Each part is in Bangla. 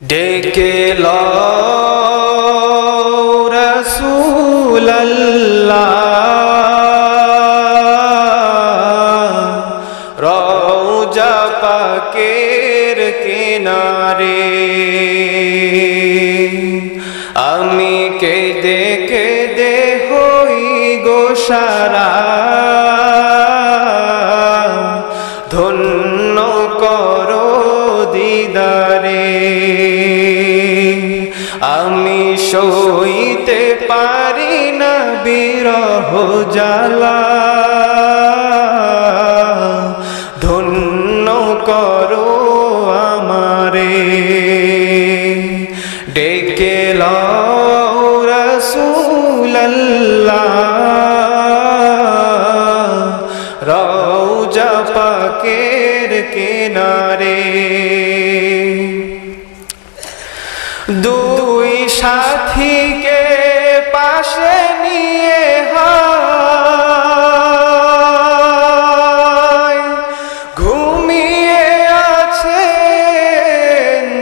ডেকে লও রাসূলুল্লাহ রওজা পাকের কিনারে, আমি কেঁদে কেঁদে হই গো সারা, ধন্য করো দিদারে। আমি সইতে পারি না বিরহ জ্বালা, ধন্য করো আমারে। ডেকে লও রাসূলুল্লাহ রওজা পাকের কিনারে। দুই সাথীকে পাশে নিয়ে হায় ঘুমিয়ে আছে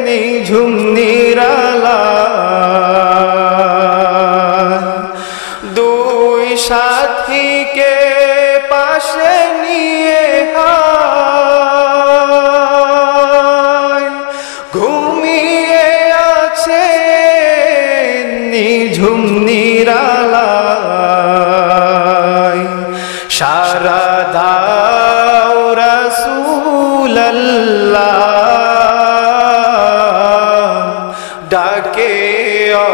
নিঝুম নিরালায়। দুই সাথীকে পাশে নিয়ে হায় ঘুমিয়ে আছে নিঝুম নিরালায়। সারা দাও রাসূলুল্লাহ ডাকে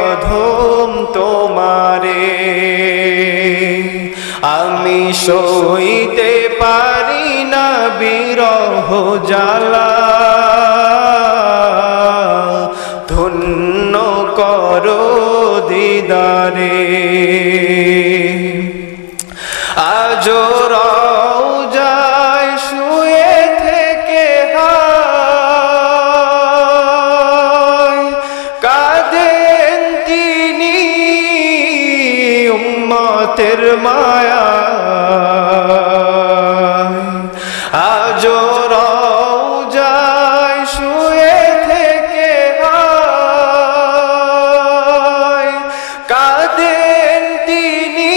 অধম তোমারে, আমি সইতে পারি না বিরহ জ্বালা, ধন্য করো দিদারে। আজো রওজায় শুয়ে থেকে হায় কাঁদেন তিনি উম্মতের মায়ায়। আজো রওজায় শুয়ে থেকে হায় কাঁদেন তিনি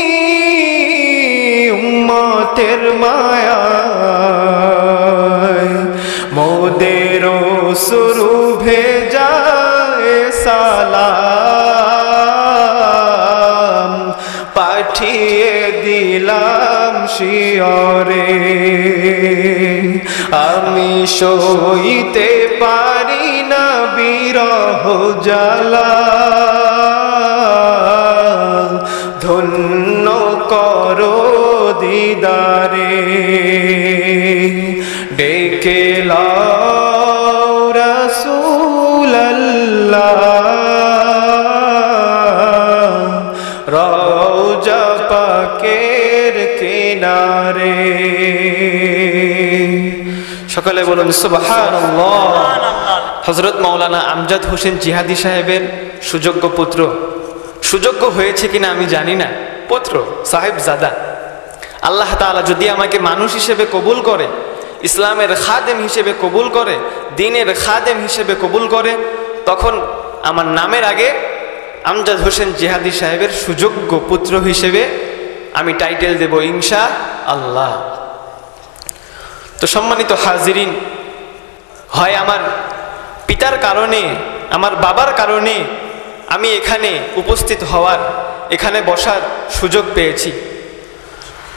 উম্মতের মায়ায়। মোদের শুরু ভেজায় সালাম পাঠিয়ে দিলাম শিয়রে, আমি সইতে পারি না বিরহ জ্বালা, ধন্য করো দিদারে। ডেকে লও রাসূলুল্লাহ রওজা পাকের কিনারে। সকলে বলুন সুবহানাল্লাহ। হযরত মাওলানা আমজাদ হোসেন জিহাদি সাহেবের সুযোগ্য পুত্র, সুযোগ্য হয়েছে কিনা আমি জানি না, পুত্র সাহেবজাদা। আল্লাহ তাআলা যদি আমাকে মানুষ হিসেবে কবুল করে, ইসলামের খাদেম হিসেবে কবুল করে, দ্বীনের খাদেম হিসেবে কবুল করে, তখন আমার নামের আগে আমজাদ হোসেন জিহাদি সাহেবের সুযোগ্য পুত্র হিসেবে আমি টাইটেল দেব ইনশাআল্লাহ। তো সম্মানিত হাজিরিন, হয় আমার পিতার কারণে, আমার বাবার কারণে আমি এখানে উপস্থিত হওয়ার, এখানে বসার সুযোগ পেয়েছি।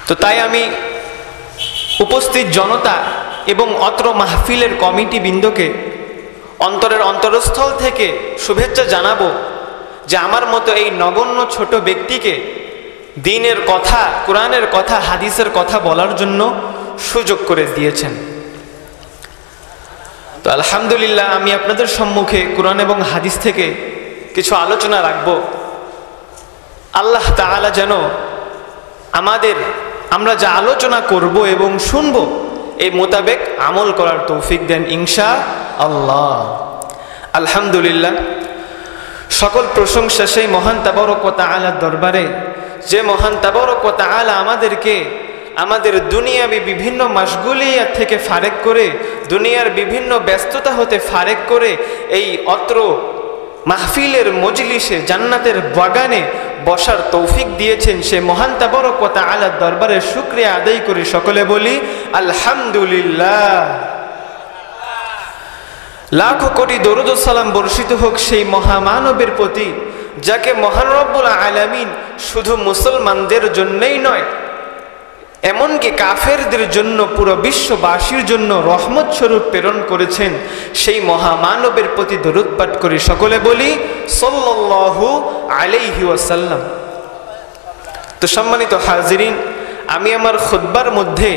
তো তাই আমি উপস্থিত জনতা এবং অত্র মাহফিলের কমিটি বৃন্দকে অন্তরের অন্তরস্থল থেকে শুভেচ্ছা জানাবো যে আমার মতো এই নগণ্য ছোট ব্যক্তিকে দ্বীনের কথা, কোরআনের কথা, হাদিসের কথা বলার জন্য সুযোগ করে দিয়েছেন। তো আলহামদুলিল্লাহ, আমি আপনাদের সম্মুখে কোরআন এবং হাদিস থেকে কিছু আলোচনা রাখব। আল্লাহ তাআলা যেন আমরা যা আলোচনা করব এবং শুনব এই মোতাবেক আমল করার তৌফিক দেন ইনশাআল্লাহ। আলহামদুলিল্লাহ, সকল প্রশংসা সেই মহান তাবারক ওয়া তাআলার দরবারে, যে মহান তাবারক ওয়া তাআলা আমাদেরকে আমাদের দুনিয়াবি বিভিন্ন মাশগুলিয়াত থেকে ফারেক করে, দুনিয়ার বিভিন্ন ব্যস্ততা হতে ফারেক করে এই অত্র মাহফিলের মজলিসে, জান্নাতের বাগানে বসার তৌফিক দিয়েছেন সে মহান তাবারক ওয়া তাআলার দরবারে শুকরিয়া আদায় করি। সকলে বলি আলহামদুলিল্লাহ। লাখো কোটি দরুদ ও সালাম বর্ষিত হোক সেই মহামানবের প্রতি, যাকে মহান রব্বুল আলামিন শুধু মুসলমানদের জন্যই নয়, এমনকি কাফেরদের জন্য, পুরো বিশ্ববাসীর জন্য রহমত স্বরূপ প্রেরণ করেছেন। সেই মহামানবের প্রতি দরুদ পাঠ করি। সকলে বলি সাল্লাল্লাহু আলাইহি ওয়াসাল্লাম। তো সম্মানিত হাজিরিন, আমি আমার খুতবার মধ্যে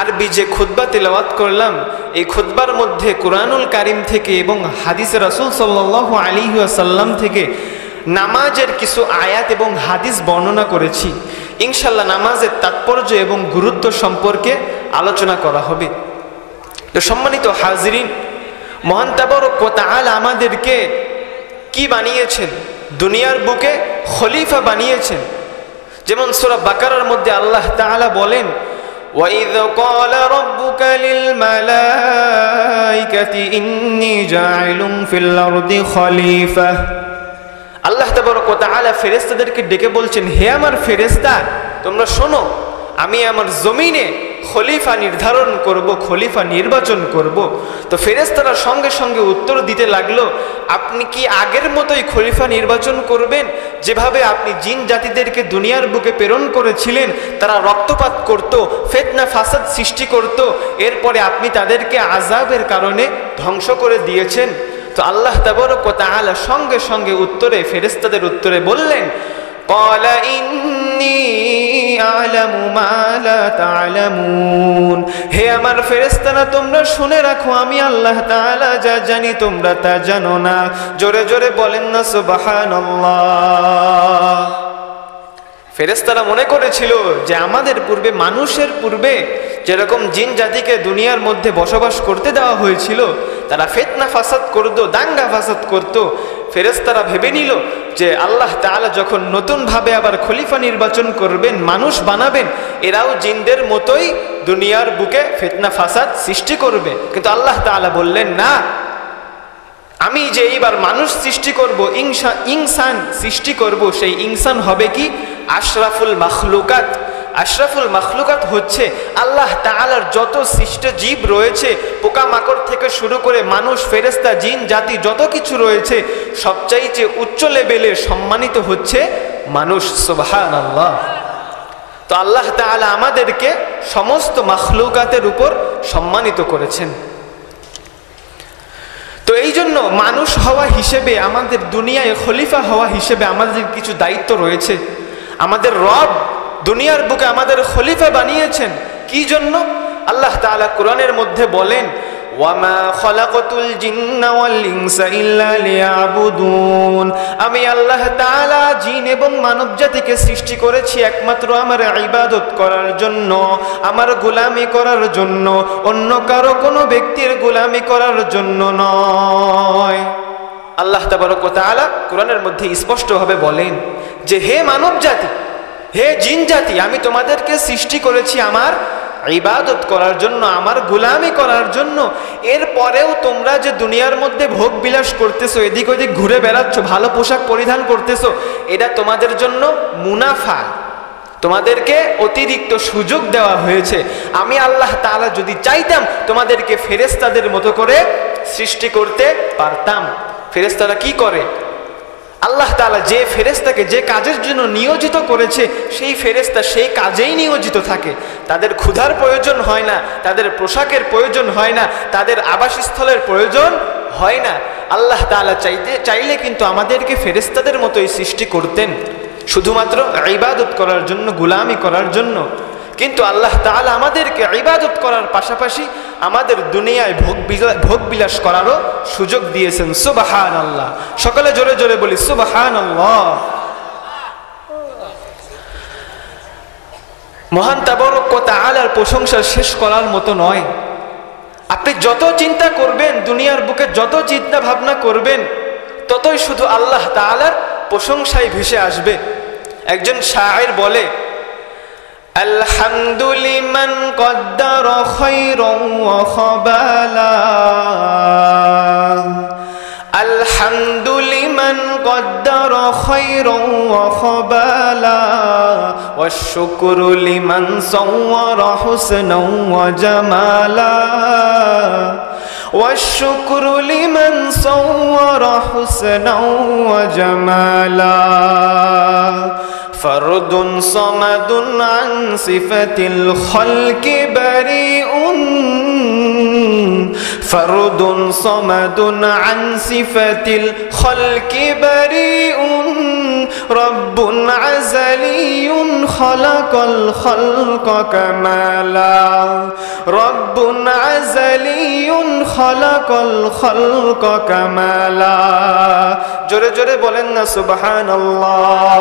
আরবি যে খুতবা তেলাওয়াত করলাম, এই খুতবার মধ্যে কুরআনুল কারীম থেকে এবং হাদিসে রাসূল সাল্লাল্লাহু আলাইহি ওয়াসাল্লাম থেকে নামাজের কিছু আয়াত এবং হাদিস বর্ণনা করেছি। ইনশাআল্লাহ নামাজের তাৎপর্য এবং গুরুত্ব সম্পর্কে আলোচনা করা হবে। তো সম্মানিত হাজিরিন, মহান তাবারক ওয়া তাআলা আমাদেরকে কি বানিয়েছেন? দুনিয়ার বুকে খলিফা বানিয়েছেন। যেমন সূরা বাকারার মধ্যে আল্লাহ তাআলা বলেন, وَإِذْ قَالَ رَبُّكَ لِلْمَلَائِكَةِ إِنِّي جَاعِلٌ فِي الْأَرْضِ خَلِيفَةً। আল্লাহ তাবারক ওয়া তাআলা ফেরেশতাদেরকে ডেকে বলছেন, হে আমার ফেরেশতা, তোমরা শোনো, আমি আমার জমিনে খলিফা নির্ধারণ করব, খলিফা নির্বাচন করব। তো ফেরেশতারা সঙ্গে সঙ্গে উত্তর দিতে লাগলো, আপনি কি আগের মতোই খলিফা নির্বাচন করবেন? যেভাবে আপনি জিন জাতিদেরকে দুনিয়ার বুকে প্রেরণ করেছিলেন, তারা রক্তপাত করত, ফিতনা ফাসাদ সৃষ্টি করত, এরপরে আপনি তাদেরকে আযাবের কারণে ধ্বংস করে দিয়েছেন। তো আল্লাহ তাবারক ওয়া তাআলা সঙ্গে সঙ্গে উত্তরে, ফেরেশতাদের উত্তরে বললেন, ক্বালা ইন্নী আ'লামু মা লা তা'লামুন। হে আমার ফেরেশতারা, তোমরা শুনে রাখো, আমি আল্লাহ তাআলা যা জানি তোমরা তা জানো না। জোরে জোরে বলেন না সুবহানাল্লাহ। ফেরেশতারা মনে করেছিল যে আমাদের পূর্বে, মানুষের পূর্বে যেরকম জিন জাতিকে দুনিয়ার মধ্যে বসবাস করতে দেওয়া হয়েছিল, তারা ফিতনা ফাসাদ করত, দাঙ্গা ফাসাদ করত। ফেরেশতারা ভেবে নিল যে আল্লাহ তাআলা যখন নতুনভাবে আবার খলিফা নির্বাচন করবেন, মানুষ বানাবেন, এরাও জিনদের মতোই দুনিয়ার বুকে ফিতনা ফাসাদ সৃষ্টি করবে। কিন্তু আল্লাহ তাআলা বললেন, না, আমি যে এইবার মানুষ সৃষ্টি করব, ইনসান সৃষ্টি করব, সেই ইনসান হবে কি আশরাফুল মাখলুকাত। আশরাফুল মাখলুকাত হচ্ছে আল্লাহ তাআলার যত সৃষ্ট জীব রয়েছে, পোকামাকড় থেকে শুরু করে মানুষ, ফেরেশতা, জিন জাতি যত কিছু রয়েছে, সবচাইতে উচ্চ লেভেলে সম্মানিত হচ্ছে মানুষ। সুবহানাল্লাহ। তো আল্লাহ তাআলা আমাদেরকে সমস্ত মাখলুকাতের উপর সম্মানিত করেছেন। তো এই জন্য মানুষ হওয়া হিসেবে, আমাদের দুনিয়ায় খলিফা হওয়া হিসেবে আমাদের কিছু দায়িত্ব রয়েছে। আমাদের রব দুনিয়ার বুকে আমাদের খলিফা বানিয়েছেন। কি জন্য? আল্লাহ তাআলা কোরআনের মধ্যে বলেন, ওয়ামা খলাকতুল জিন্না ওয়াল ইনসা ইল্লা লিয়াবুদুন। আমি আল্লাহ তাআলা জিন এবং মানব জাতিকে সৃষ্টি করেছি একমাত্র আমার ইবাদত করার জন্য, আমার গোলামি করার জন্য, অন্য কারো কোনো ব্যক্তির গোলামি করার জন্য নয়। আল্লাহ তাবারক ওয়া তাআলা কোরআনের মধ্যে স্পষ্টভাবে বলেন যে, হে মানব জাতি, হে জিন জাতি, আমি তোমাদেরকে সৃষ্টি করেছি আমার ইবাদত করার জন্য, আমার গোলামি করার জন্য। এরপরেও তোমরা যে দুনিয়ার মধ্যে ভোগ বিলাস করতেছো, এদিক ওদিক ঘুরে বেড়াচ্ছ, ভালো পোশাক পরিধান করতেছো, এটা তোমাদের জন্য মুনাফা, তোমাদেরকে অতিরিক্ত সুযোগ দেওয়া হয়েছে। আমি আল্লাহ তাআলা যদি চাইতাম তোমাদেরকে ফেরেশতাদের মতো করে সৃষ্টি করতে পারতাম। ফেরেশতারা কি করে? আল্লাহ তাআলা যে ফেরেশতাকে যে কাজের জন্য নিয়োজিত করেছে, সেই ফেরেশতা সেই কাজেই নিয়োজিত থাকে। তাদের ক্ষুধার প্রয়োজন হয় না, তাদের পোশাকের প্রয়োজন হয় না, তাদের আবাসস্থলের প্রয়োজন হয় না। আল্লাহ তাআলা চাইলে কিন্তু আমাদেরকে ফেরেশতাদের মতোই সৃষ্টি করতেন, শুধুমাত্র ইবাদত করার জন্য, গোলামি করার জন্য। কিন্তু আল্লাহ তাআলা আমাদেরকে ইবাদত করার পাশাপাশি আমাদের দুনিয়ায় ভোগ বিলাস করারও সুযোগ দিয়েছেন। সুবহানাল্লাহ। সকলে জোরে জোরে বলি সুবহানাল্লাহ। মহান তাবারক ওয়া তাআলার প্রশংসা শেষ করার মতো নয়। আপনি যত চিন্তা করবেন, দুনিয়ার বুকে যত চিন্তা ভাবনা করবেন, ততই শুধু আল্লাহ তাআলার প্রশংসায় ভেসে আসবে। একজন শায়ের বলে, الحمد لمن قدر خيرا وخبالا الحمد لمن قدر خيرا وخبالا والشكر لمن صور حسنا وجمالا والشكر لمن صور حسنا وجمالا فرد صمد عن صفة الخلق بريء فرد صمد عن صفة الخلق بريء رب عزلي خلق الخلق كمالا رب عزلي خلق الخلق كمالا জোরে জোরে বলেন না সুবহানাল্লাহ।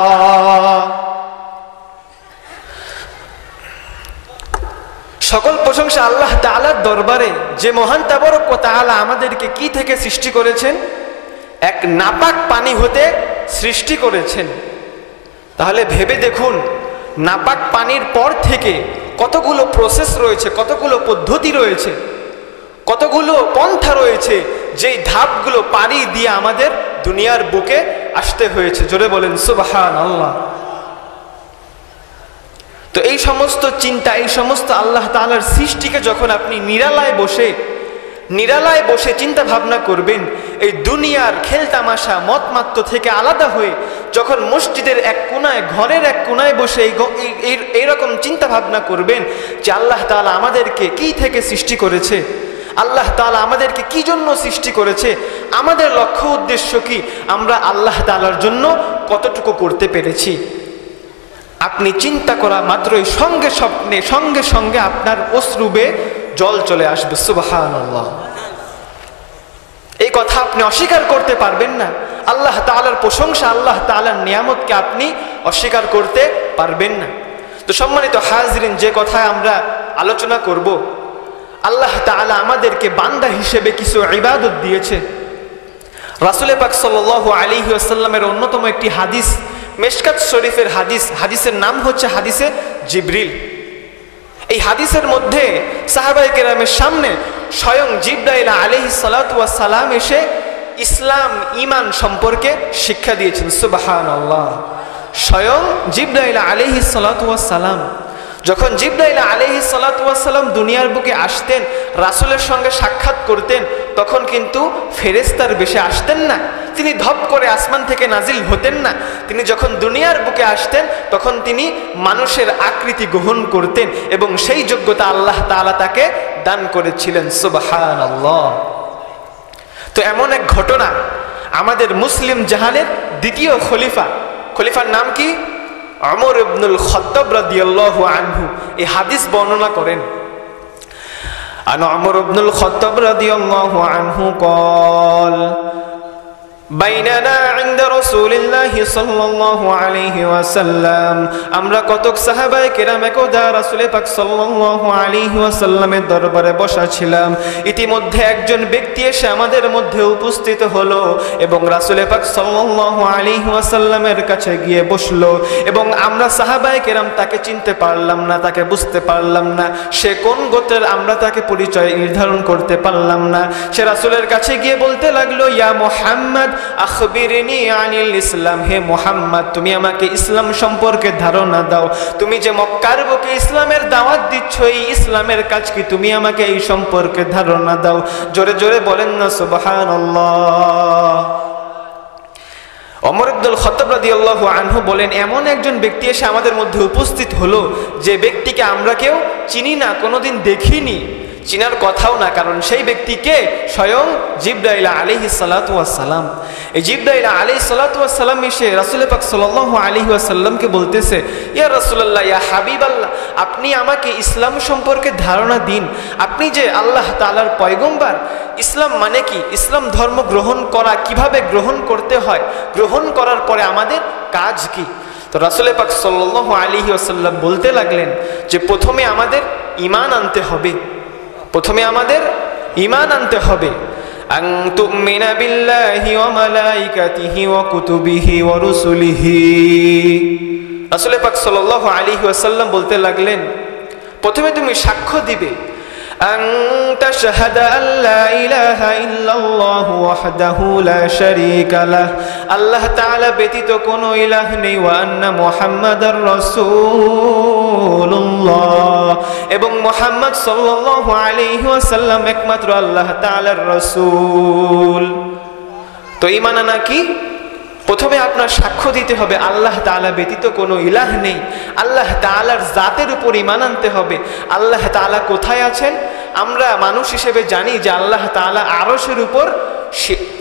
সকল প্রশংসা আল্লাহ তাআলার দরবারে, যে মহান তাবারক ওয়া তাআলা আমাদেরকে কি থেকে সৃষ্টি করেছেন? এক নাপাক পানি হতে সৃষ্টি করেছেন। তাহলে ভেবে দেখুন, নাপাক পানির পর থেকে কতগুলো প্রসেস রয়েছে, কতগুলো পদ্ধতি রয়েছে, কতগুলো পন্থা রয়েছে, যেই ধাপগুলো পাড়ি দিয়ে আমাদের দুনিয়ার বুকে আসতে হয়েছে। জোরে বলেন সুবহানাল্লাহ। তো এই সমস্ত চিন্তা, এই সমস্ত আল্লাহ তাআলার সৃষ্টিকে যখন আপনি নিরালায় বসে চিন্তা ভাবনা করবেন, এই দুনিয়ার খেলতামাশা মত মাত্র থেকে আলাদা হয়ে যখন মসজিদের এক কোনায়, ঘরের এক কোনায় বসে এইরকম চিন্তা ভাবনা করবেন যে আল্লাহ তাআলা আমাদেরকে কি থেকে সৃষ্টি করেছে, আল্লাহ তাআলা আমাদেরকে কি জন্য সৃষ্টি করেছে, আমাদের লক্ষ্য উদ্দেশ্য কি, আমরা আল্লাহ তাআলার জন্য কতটুকু করতে পেরেছি, আপনি চিন্তা করা মাত্রই সঙ্গে সঙ্গে আপনার অশ্রুবে জল চলে আসবে। সুবহানাল্লাহ। এই কথা আপনি অস্বীকার করতে পারবেন না। আল্লাহ তাআলার প্রশংসা, আল্লাহ তাআলার নিয়ামতকে আপনি অস্বীকার করতে পারবেন না। তো সম্মানিত হাজরিন, যে কথায় আমরা আলোচনা করব, আল্লাহ তাআলা আমাদেরকে বান্দা হিসেবে কিছু ইবাদত দিয়েছে। রাসূল পাক সাল্লাল্লাহু আলাইহি ওয়াসাল্লামের অন্যতম একটি হাদিস, মিশকাত শরীফের হাদিসের নাম হচ্ছে হাদিসে জিবরিল। এই হাদিসের মধ্যে সাহাবায়ে কেরামের সামনে স্বয়ং জিবরাইল আলাইহিস সালাতু ওয়াস সালাম এসে ইসলাম ঈমান সম্পর্কে শিক্ষা দিয়েছেন। সুবহানাল্লাহ। স্বয়ং জিবরাইল আলাইহিস সালাতু ওয়াস সালাম, যখন জিবরাইল আলাইহিস সালাতু ওয়াস সালাম দুনিয়ার বুকে আসতেন, রাসূলের সঙ্গে সাক্ষাৎ করতেন, তখন কিন্তু ফেরেশতার বেশে আসতেন না, তিনি ধপ করে আসমান থেকে নাজিল হতেন না। তিনি যখন দুনিয়ার বুকে আসতেন তখন তিনি মানুষের আকৃতি গ্রহণ করতেন এবং সেই যোগ্যতা আল্লাহ তাআলা তাকে দান করেছিলেন। সুবহানাল্লাহ। তো এমন এক ঘটনা, আমাদের মুসলিম জাহানের দ্বিতীয় খলিফার নাম কি? ওমর ইবনুল খাত্তাব রাদিয়াল্লাহু আনহু এই হাদিস বর্ণনা করেন। আন ওমর ইবনুল খাত্তাব রাদিয়াল্লাহু আনহু قال বাইনানা ইনদা রাসূলিল্লাহি সাল্লাল্লাহু আলাইহি ওয়াসাল্লাম, আমরা কতক সাহাবায়ে কেরাম একদা রাসূল পাক সাল্লাল্লাহু আলাইহি ওয়াসাল্লামের দরবারে বসা ছিলাম। ইতিমধ্যে একজন ব্যক্তি এসে আমাদের মধ্যে উপস্থিত হলো এবং রাসূল পাক সাল্লাল্লাহু আলাইহি ওয়াসাল্লামের কাছে গিয়ে বসলো এবং আমরা সাহাবায়ে কেরাম তাকে চিনতে পারলাম না, তাকে বুঝতে পারলাম না, সে কোন গোত্রের আমরা তাকে পরিচয় নির্ধারণ করতে পারলাম না। সে রাসূলের কাছে গিয়ে বলতে লাগলো, ইয়া মুহাম্মদ আখবিরনি আনিল ইসলাম, হে মুহাম্মদ তুমি আমাকে ইসলাম সম্পর্কে ধারণা দাও, তুমি যে মক্কার বুকে ইসলামের দাওয়াত দিচ্ছ, এই ইসলামের কাজ কি, তুমি আমাকে এই সম্পর্কে ধারণা দাও। জোরে জোরে বলেন না সুবহানাল্লাহ। ওমর ইবনুল খাত্তাব রাদিয়াল্লাহু আনহু বলেন, এমন একজন ব্যক্তি এসে আমাদের মধ্যে উপস্থিত হলো, যে ব্যক্তিকে আমরা কেউ চিনি না, কোনোদিন দেখিনি, চিনার কথাও না, কারণ সেই ব্যক্তিকে স্বয়ং জিবরাইল আলাইহিস সালাতু ওয়াস সালাম। এই জিবরাইল আলাইহিস সালাতু ওয়াস সালাম এসে রাসূল পাক সাল্লাল্লাহু আলাইহি ওয়াসাল্লামকে বলতেছে, ইয়া রাসূলুল্লাহ, ইয়া হাবিবাল্লাহ, আপনি আমাকে ইসলাম সম্পর্কে ধারণা দিন, আপনি যে আল্লাহ তাআলার পয়গম্বর, ইসলাম মানে কি, ইসলাম ধর্ম গ্রহণ করা কিভাবে গ্রহণ করতে হয়, গ্রহণ করার পরে আমাদের কাজ কি। তো রাসূল পাক সাল্লাল্লাহু আলাইহি ওয়াসাল্লাম বলতে লাগলেন যে প্রথমে আমাদের ঈমান আনতে হবে, প্রথমে আমাদের ঈমান আনতে হবে। আন তুমিনা বিল্লাহি ওয়া মালাইকাতিহি ওয়া কুতুবিহি ওয়া রুসুলিহি, রাসূল পাক সাল্লাল্লাহু আলাইহি ওয়াসাল্লাম বলতে লাগলেন, প্রথমে তুমি সাক্ষ্য দিবে আন তাশহাদা আল্লা ইলাহা ইল্লাল্লাহু ওয়াহদাহু লা শারীকা লাহ, আল্লাহ তাআলা ব্যতীত কোনো ইলাহ নেই, ওয়া আন্না মুহাম্মাদার রাসূলুল্লাহ, এবং মুহাম্মদ সাল্লাল্লাহু আলাইহি ওয়াসাল্লাম একমাত্র আল্লাহ তাআলার রাসূল। তো ঈমান আনা কি? প্রথমে আপনার সাক্ষ্য দিতে হবে আল্লাহ তাআলা ব্যতীত কোনো ইলাহ নেই, আল্লাহ তাআলার জাতের উপর ঈমান আনতে হবে। আল্লাহ তাআলা কোথায় আছেন? আমরা মানুষ হিসেবে জানি যে আল্লাহ তাআলা আরশের উপর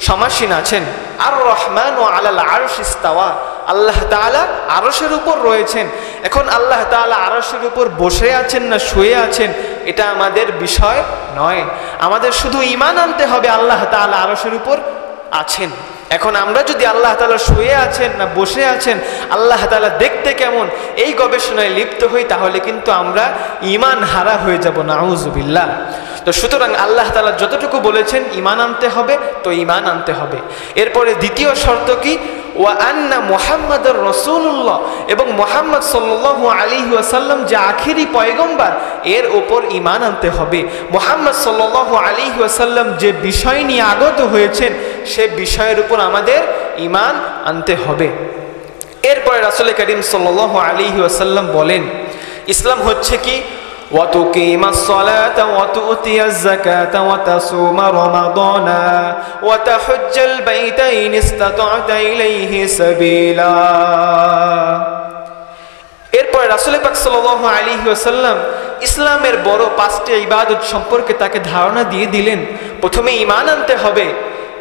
সমাসীন আছেন। আর রহমানু আলাল আরশি ইস্তাওয়া, আল্লাহ তাআলা আরশের উপর রয়েছেন। এখন আল্লাহ তাআলা আরশের উপর বসে আছেন না শুয়ে আছেন এটা আমাদের বিষয় নয়, আমাদের শুধু ঈমান আনতে হবে আল্লাহ তাআলা আরশের উপর আছেন। এখন আমরা যদি আল্লাহ তাআলা শুয়ে আছেন না বসে আছেন, আল্লাহ তাআলা দেখতে কেমন, এই গবেষণায় লিপ্ত হই, তাহলে কিন্তু আমরা ঈমান হারা হয়ে যাব, নাউযুবিল্লাহ। তো সুতরাং আল্লাহ তাআলা যতটুকু বলেছেন ঈমান আনতে হবে, তো ঈমান আনতে হবে। এরপরে দ্বিতীয় শর্ত কি? ওয়া আন্না মুহাম্মাদুর রাসূলুল্লাহ, এবং মুহাম্মদ সাল্লাল্লাহু আলাইহি ওয়াসাল্লাম যে আখিরি পয়গম্বর, এর উপর ঈমান আনতে হবে। মুহাম্মদ সাল্লাল্লাহু আলাইহি ওয়াসাল্লাম যে বিষয় নিয়ে আগত হয়েছেন সে বিষয়ের উপর আমাদের ঈমান আনতে হবে। এরপরে রাসূল করিম সাল্লাল্লাহু আলাইহি ওয়াসাল্লাম বলেন, ইসলাম হচ্ছে কি? وتقيم الصلاة وتؤتي الزكاة وتصوم رمضان وتحج البيت إن استطعت إليه سبيلا। এরপর রাসূল পাক সাল্লাল্লাহু আলাইহি ওয়াসাল্লাম ইসলামের বড় 5টি ইবাদত সম্পর্কে তাকে ধারণা দিয়ে দিলেন। প্রথমে ঈমান আনতে হবে,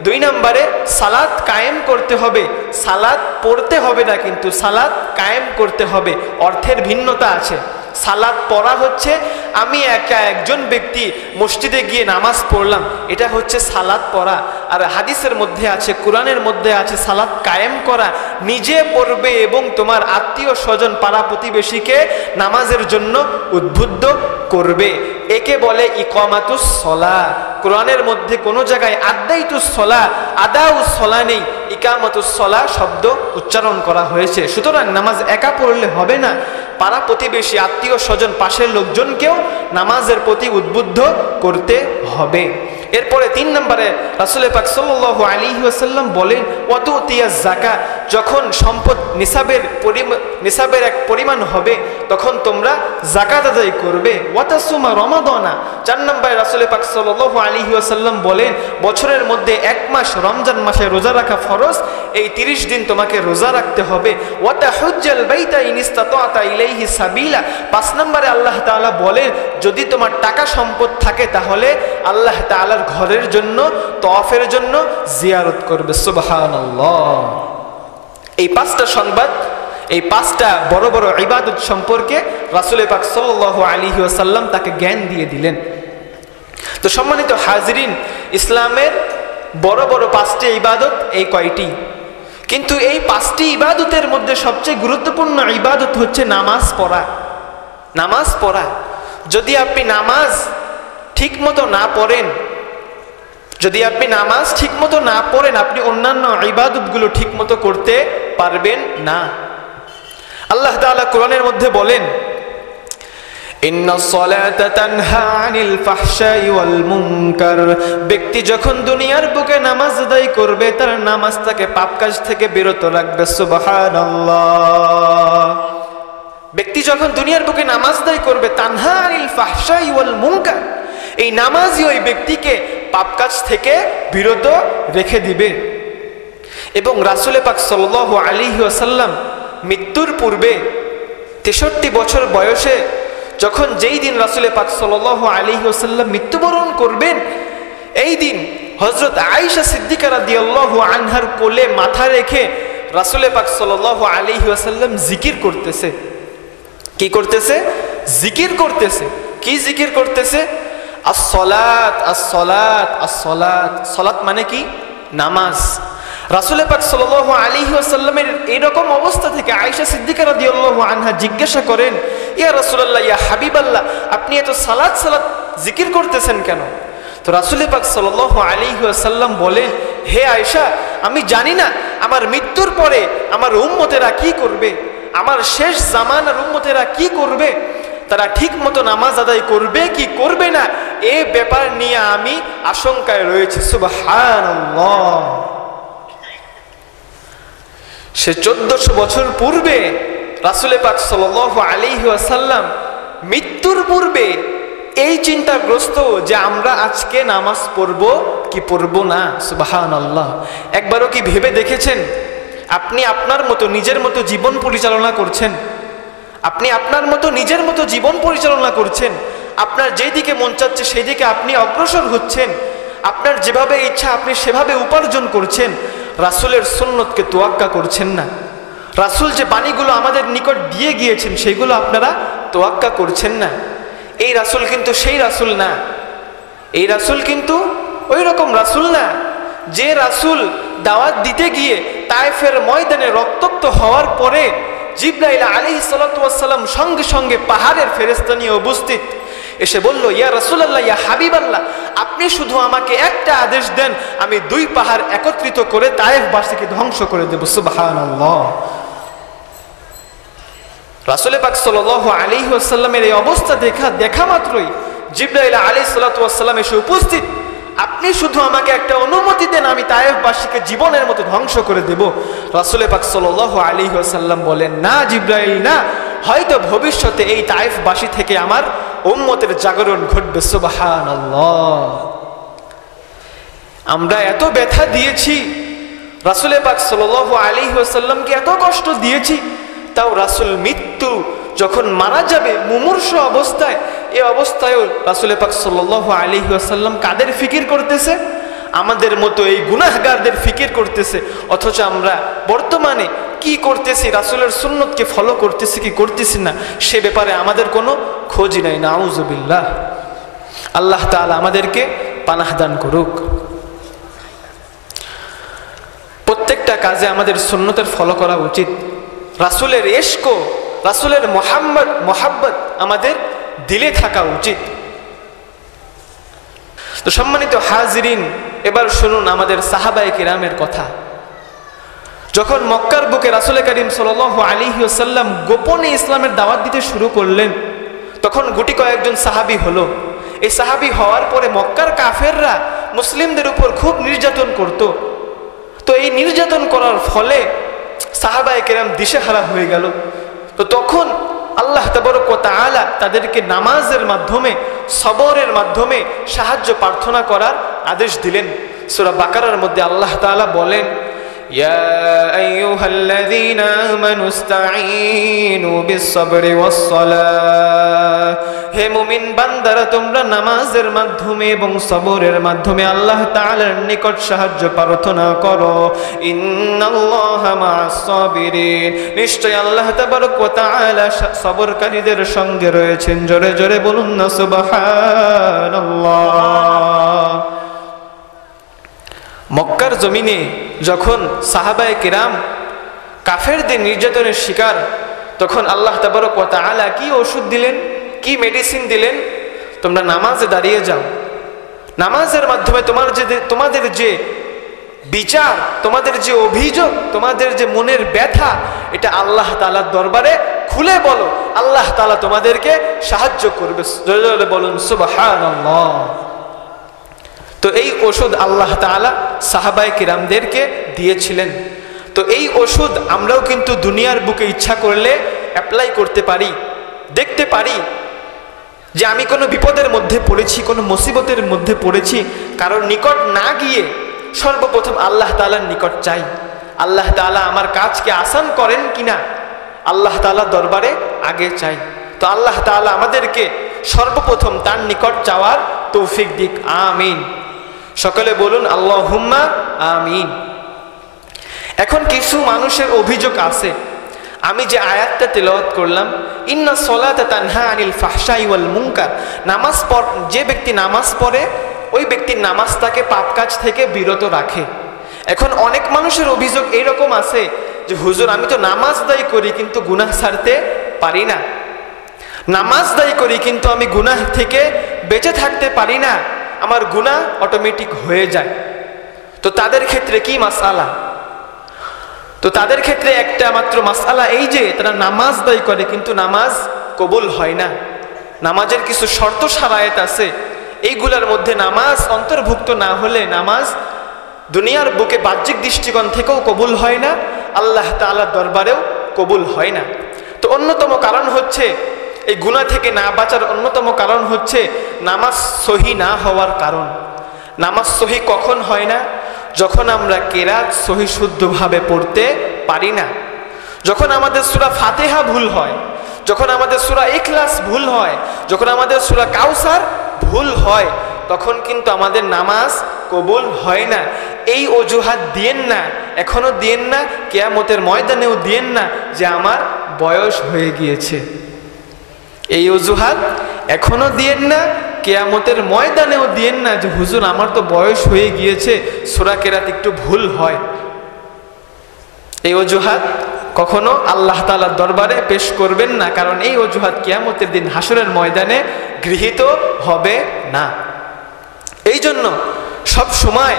2 নম্বরে সালাত কায়েম করতে হবে। সালাত পড়তে হবে না, কিন্তু সালাত কায়েম করতে হবে। অর্থের ভিন্নতা আছে। সালাত পড়া হচ্ছে আমি একজন ব্যক্তি মসজিদে গিয়ে নামাজ পড়লাম, এটা হচ্ছে সালাত পড়া। আর হাদিসের মধ্যে আছে, কোরআনের মধ্যে আছে সালাত কায়েম করা, নিজে পড়বে এবং তোমার আত্মীয় স্বজন পাড়া প্রতিবেশীকে নামাজের জন্য উদ্বুদ্ধ করবে। একে বলে ইকামাতুস সলাহ। কোরআনের মধ্যে কোনো জায়গায় আদাইতুস সলাহ, আদাউস সলাহ নেই, ইকামাতুস সলাহ শব্দ উচ্চারণ করা হয়েছে। সুতরাং নামাজ একা পড়লে হবে না, পাড়া প্রতিবেশী আত্মীয় স্বজন পাশের লোকজনকেও নামাজের প্রতি উদ্বুদ্ধ করতে হবে। এরপরে 3 নম্বরে রাসূল পাক সাল্লাল্লাহু আলাইহি ওয়াসাল্লাম বলেন, ওয়াতুতিয়াজ যাকাত, যখন সম্পদ নিসাবের এক পরিমাণ হবে তখন তোমরা যাকাত আদায় করবে। ওয়াতাসুমা রমাদানা, 4 নম্বরে রাসূল পাক সাল্লাল্লাহু আলাইহি ওয়াসাল্লাম বলেন, বছরের মধ্যে 1 মাস রমজান মাসে রোজা রাখা ফরজ, এই 30 দিন তোমাকে রোজা রাখতে হবে। ওয়াতাহুজ্জাল বাইতা ইন ইসতাতা'তা ইলাইহি সাবিলা, 5 নম্বরে আল্লাহ তাআলা বলেন, যদি তোমার টাকা সম্পদ থাকে তাহলে আল্লাহ তাআলার ঘরের জন্য তওয়াফের জন্য জিয়ারত করবে। সুবহানাল্লাহ। এই 5টা সংবাদ, এই 5টা বড় বড় ইবাদত সম্পর্কে রাসূল পাক সাল্লাল্লাহু আলাইহি ওয়াসাল্লাম তাকে জ্ঞান দিয়ে দিলেন। তো সম্মানিত হাজিরিন, ইসলামের বড় বড় 5টি ইবাদত এই কয়টি? কিন্তু এই 5টি ইবাদতের মধ্যে সবচেয়ে গুরুত্বপূর্ণ ইবাদত হচ্ছে নামাজ পড়া। নামাজ পড়া, যদি আপনি নামাজ ঠিকমতো না পড়েন, যদি আপনি নামাজ ঠিকমতো না পড়েন, আপনি অন্যান্য ইবাদতগুলো ঠিকমতো করতে পারবেন না। আল্লাহ তাআলা কোরআনের মধ্যে বলেন, ইন্নাস সালাতা তানহা আনিল ফাহশাই ওয়াল মুনকার, ব্যক্তি যখন দুনিয়ার বুকে নামাজ আদায় করবে তার নামাজ তাকে পাপ কাজ থেকে বিরত রাখবে। সুবহানাল্লাহ। ব্যক্তি যখন দুনিয়ার বুকে নামাজ আদায় করবে, তানহা আনিল ফাহশাই ওয়াল মুনকার, এই নামাজই ওই ব্যক্তিকে পাপ কাজ থেকে বিরত রেখে দিবে। এবং রাসূল পাক সাল্লাল্লাহু আলাইহি ওয়াসাল্লাম মৃত্যুর পূর্বে 63 বছর বয়সে যখন যেই দিন রাসূল পাক সাল্লাল্লাহু আলাইহি ওয়াসাল্লাম মৃত্যুবরণ করবেন, এই দিন হযরত আয়েশা সিদ্দিকা রাদিয়াল্লাহু আনহার কোলে মাথা রেখে রাসূল পাক সাল্লাল্লাহু আলাইহি ওয়াসাল্লাম জিকির করতেছে। কি করতেছে? জিকির করতেছে। কি জিকির করতেছে? as-salat as-salat as-salat। সালাত মানে কি? নামাজ। রাসূল পাক সাল্লাল্লাহু আলাইহি ওয়াসাল্লামের এরকম অবস্থা থেকে আয়েশা সিদ্দিকা রাদিয়াল্লাহু আনহা জিজ্ঞাসা করেন, ইয়া রাসূলুল্লাহ, ইয়া হাবিবাল্লাহ, আপনি এত সালাত সালাত জিকির করতেছেন কেন? তো রাসূল পাক সাল্লাল্লাহু আলাইহি ওয়াসাল্লাম বলেন, হে আয়েশা, আমি জানি না আমার মৃত্যুর পরে আমার উম্মতেরা কি করবে। আমার শেষ জামানার উম্মতেরা কি করবে, তারা ঠিক মতো নামাজ আদায় করবে কি করবে না, এ ব্যাপার নিয়ে আমি আশঙ্কায় রয়েছে। সুবহানাল্লাহ। সে 1400 বছর পূর্বে রাসূল পাক সাল্লাল্লাহু আলাইহি ওয়াসাল্লাম মৃত্যুর পূর্বে এই চিন্তাগ্রস্ত যে আমরা আজকে নামাজ পড়ব কি পড়ব না। সুবহানাল্লাহ। একবারও কি ভেবে দেখেছেন আপনি আপনার মতো নিজের মতো জীবন পরিচালনা করছেন? আপনি আপনার মতো নিজের মতো জীবন পরিচালনা করছেন, আপনার যেই দিকে মন চাচ্ছে সেই দিকে আপনি অগ্রসর হচ্ছেন, আপনার যেভাবে ইচ্ছা আপনি সেভাবে উপার্জন করছেন, রাসূলের সুন্নতকে তোয়াক্কা করছেন না। রাসূল যে বাণীগুলো আমাদের নিকট দিয়ে গিয়েছেন সেগুলো আপনারা তোয়াক্কা করছেন না। এই রাসূল কিন্তু সেই রাসূল না, এই রাসূল কিন্তু ওই রকম রাসূল না যে রাসূল দাওয়াত দিতে গিয়ে তায়েফের ময়দানে রক্তাক্ত হওয়ার পরে জিবরাইল আলাইহিস সালাতু ওয়াস সালাম সঙ্গে সঙ্গে পাহাড়ের ফেরেশতা নিয়ে উপস্থিত এসে বলল, ইয়া রাসূলুল্লাহ, ইয়া হাবিবাল্লাহ, আপনি শুধু আমাকে একটা আদেশ দেন, আমি 2 পাহাড় একত্রিত করে তায়েফবাসীকে ধ্বংস করে দেব। সুবহানাল্লাহ। রাসূল পাক সাল্লাল্লাহু আলাইহি ওয়াসাল্লামের এই অবস্থা দেখা মাত্রই জিবরাইল আলাইহিস সালাতু ওয়াস সালাম এসে উপস্থিত, আপনি শুধু আমাকে একটা অনুমতি দেন, আমি তায়েফবাসীকে জীবনের মতো ধ্বংস করে দেব। রাসূল পাক সাল্লাল্লাহু আলাইহি ওয়াসাল্লাম বলেন, না জিবরাইল না, হয়তো ভবিষ্যতে এই তায়েফবাসী থেকে আমার উম্মতের জাগরণ ঘটবে। সুবহানাল্লাহ। আমরা এত ব্যথা দিয়েছি, রাসূল পাক সাল্লাল্লাহু আলাইহি ওয়াসাল্লামকে এত কষ্ট দিয়েছি, তাও রাসূল মৃত্যু যখন মারা যাবে মুমূর্ষু অবস্থায়, এই অবস্থায়ও রাসূল পাক সাল্লাল্লাহু আলাইহি ওয়াসাল্লাম কাদের ফিকির করতেছে? আমাদের মতো এই গুনাহগারদের ফিকির করতেছে। অথচ আমরা বর্তমানে কি করতেছি, রাসূলের সুন্নতকে ফলো করতেছি কি করতেছি না, সে ব্যাপারে আমাদের কোনো খোঁজই নাই। নাউযুবিল্লাহ। আল্লাহ তাআলা আমাদেরকে পানাহ দান করুক। প্রত্যেকটা কাজে আমাদের সুন্নতের ফলো করা উচিত। রাসূলের ইশক, রাসূলের মোহাব্বত আমাদের দিলে থাকা উচিত। তো সম্মানিত হাজিরিন, এবার শুনুন আমাদের সাহাবায়ে কিরামের কথা। যখন মক্কার বুকে রাসূল করিম সাল্লাল্লাহু আলাইহি ওয়াসাল্লাম গোপনে ইসলামের দাওয়াত দিতে শুরু করলেন, তখন গুটি কয়েকজন সাহাবী হলো। এই সাহাবী হওয়ার পরে মক্কার কাফেররা মুসলিমদের উপর খুব নির্যাতন করত। তো এই নির্যাতন করার ফলে সাহাবায়ে কেরাম দিশেহারা হয়ে গেল। তো তখন আল্লাহ তাবারক ওয়া তাআলা তাদেরকে নামাজের মাধ্যমে, সবরের মাধ্যমে সাহায্য প্রার্থনা করার আদেশ দিলেন। সূরা বাকারার মধ্যে আল্লাহ তাআলা বলেন, ইয়া আইয়ুহাল্লাযীনা আমানু ইসতাঈনু বিস-সাবরি ওয়াস-সালাহ। হে মুমিন বান্দারা, তোমরা নামাজের মাধ্যমে এবং সবরের মাধ্যমে আল্লাহ তাআলার নিকট সাহায্য প্রার্থনা করো। ইন্নাল্লাহা মা'আস-সাবিরিন। নিশ্চয় আল্লাহ তাবারক ওয়া তাআলা সবরকারীদের সঙ্গে রয়েছেন। জোরে জোরে বলুন না সুবহানাল্লাহ। মক্কার জমিনে যখন সাহাবায়ে কিরাম কাফেরদের নির্যাতনের শিকার, তখন আল্লাহ তাবারক ওয়া তাআলা কি ওষুধ দিলেন, কি মেডিসিন দিলেন? তোমরা নামাজে দাঁড়িয়ে যাও। নামাজের মাধ্যমে তোমাদের যে বিচার, তোমাদের যে অভিযোগ, তোমাদের যে মনের ব্যথা, এটা আল্লাহ তাআলার দরবারে খুলে বলো, আল্লাহ তাআলা তোমাদেরকে সাহায্য করবে। জোরে জোরে বলুন সুবহানাল্লাহ। তো এই ওষুধ আল্লাহ তাআলা সাহাবায়ে কিরামদেরকে দিয়েছিলেন। তো এই ওষুধ আমরাও কিন্তু দুনিয়ার বুকে ইচ্ছা করলে অ্যাপ্লাই করতে পারি। দেখতে পারি যে আমি কোনো বিপদের মধ্যে পড়েছি, কোনো মুসিবতের মধ্যে পড়েছি, কারোর নিকট না গিয়ে সর্বপ্রথম আল্লাহ তাআলার নিকট চাই, আল্লাহ তাআলা আমার কাজকে আসান করেন কিনা, আল্লাহ তাআলার দরবারে আগে চাই। তো আল্লাহ তাআলা আমাদেরকে সর্বপ্রথম তার নিকট চাওয়ার তৌফিক দিক। আমিন। সকলে বলুন আল্লাহুম্মা আমিন। এখন কিছু মানুষের অভিযোগ আছে, আমি যে আয়াতটা তেলাওয়াত করলাম, ইন্না সলাতা তানহা আনিল ফাহশাই ওয়াল মুনকার, যে ব্যক্তি নামাজ পড়ে ওই ব্যক্তির নামাজ তাকে পাপ কাজ থেকে বিরত রাখে। এখন অনেক মানুষের অভিযোগ এইরকম আছে যে হুজুর, আমি তো নামাজ আদায় করি কিন্তু গুনাহ ছাড়তে পারি না, নামাজ আদায় করি কিন্তু আমি গুনাহ থেকে বেঁচে থাকতে পারি না, আমার গুনাহ অটোমেটিক হয়ে যায়। তো তাদের ক্ষেত্রে কি মাসআলা? তো তাদের ক্ষেত্রে একটা মাত্র মাসআলা এই যে তারা নামাজ আদায় করে কিন্তু নামাজ কবুল হয় না। নামাজের কিছু শর্ত শারায়েত আছে, এইগুলোর মধ্যে নামাজ অন্তর্ভুক্ত না হলে নামাজ দুনিয়ার বুকে বাহ্যিক দৃষ্টিকোণ থেকেও কবুল হয় না, আল্লাহ তাআলার দরবারেও কবুল হয় না। তো অন্যতম কারণ হচ্ছে এই গুনাহ থেকে না বাঁচার অন্যতম কারণ হচ্ছে নামাজ সহি না হওয়ার কারণ। নামাজ সহি কখন হয় না? যখন আমরা কেরাত সহি শুদ্ধভাবে পড়তে পারি না, যখন আমাদের সূরা ফাতিহা ভুল হয়, যখন আমাদের সূরা ইখলাস ভুল হয়, যখন আমাদের সূরা কাউসার ভুল হয়, তখন কিন্তু আমাদের নামাজ কবুল হয় না। এই অজুহাত দিয়েন না, এখনো দিয়েন না, কিয়ামতের ময়দানেও দিয়েন না যে আমার বয়স হয়ে গিয়েছে। এই অজুহাত এখনো দিয়েন না, কিয়ামতের ময়দানেও দিয়েন না যে হুজুর আমার তো বয়স হয়ে গিয়েছে, সূরা কেরাত একটু ভুল হয়। এই অজুহাত কখনো আল্লাহ তাআলার দরবারে পেশ করবেন না, কারণ এই অজুহাত কিয়ামতের দিন হাসরের ময়দানে গৃহীত হবে না। এই জন্য সব সময়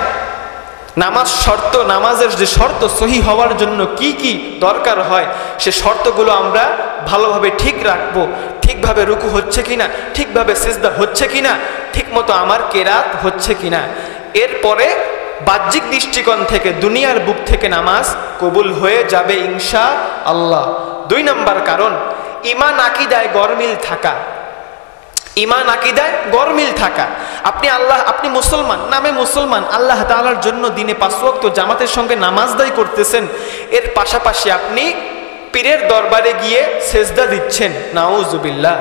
নামাজ শর্ত, নামাজের যে শর্ত সহি হওয়ার জন্য কি কি দরকার হয় সে শর্তগুলো আমরা ভালোভাবে ঠিক রাখবো। ঠিকভাবে রুকু হচ্ছে কিনা, ঠিকভাবে সিজদা হচ্ছে কিনা, ঠিকমতো আমার কেরাত হচ্ছে কিনা। এরপরে বাহ্যিক দৃষ্টিকোণ থেকে দুনিয়ার বুক থেকে নামাজ কবুল হয়ে যাবে ইনশাআল্লাহ। 2 নম্বর কারণ ঈমান আকীদায় গরমিল থাকা। ঈমান আকীদায় গরমিল থাকা। আপনি মুসলমান, নামে মুসলমান, আল্লাহ তাআলার জন্য দিনে 5 ওয়াক্ত জামাতের সঙ্গে নামাজ আদায় করতেছেন, এর পাশাপাশি আপনি পীরের দরবারে গিয়ে সেজদা দিচ্ছেন, নাউজুবিল্লাহ।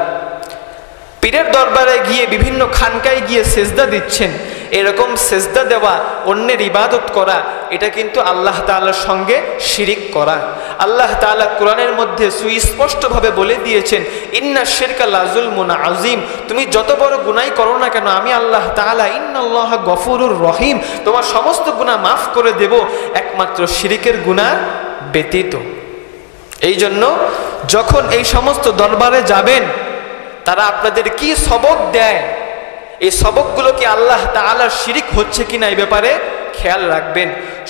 পীরের দরবারে গিয়ে বিভিন্ন খানকায় গিয়ে সেজদা দিচ্ছেন। এরকম সেজদা দেওয়া, অন্যের ইবাদত করা, এটা কিন্তু আল্লাহ তাআলার সঙ্গে শিরিক করা। আল্লাহ তাআলা কোরআনের মধ্যে সুস্পষ্টভাবে বলে দিয়েছেন, ইন্না শিরকা লাযুলমুন আযীম। তুমি যত বড় গুনাহ করো না কেন আমি আল্লাহ তাআলা ইন্নাল্লাহা গফুরুর রহিম, তোমার সমস্ত গুনাহ মাফ করে দেব, একমাত্র শিরিকের গুনাহ ব্যতীত। এই জন্য যখন এই সমস্ত দরবারে যাবেন তারা আপনাদের কি সবক দেয়, এই সবকগুলো কি আল্লাহ তাআলার শিরিক হচ্ছে কিনা এই ব্যাপারে খেয়াল রাখবেন।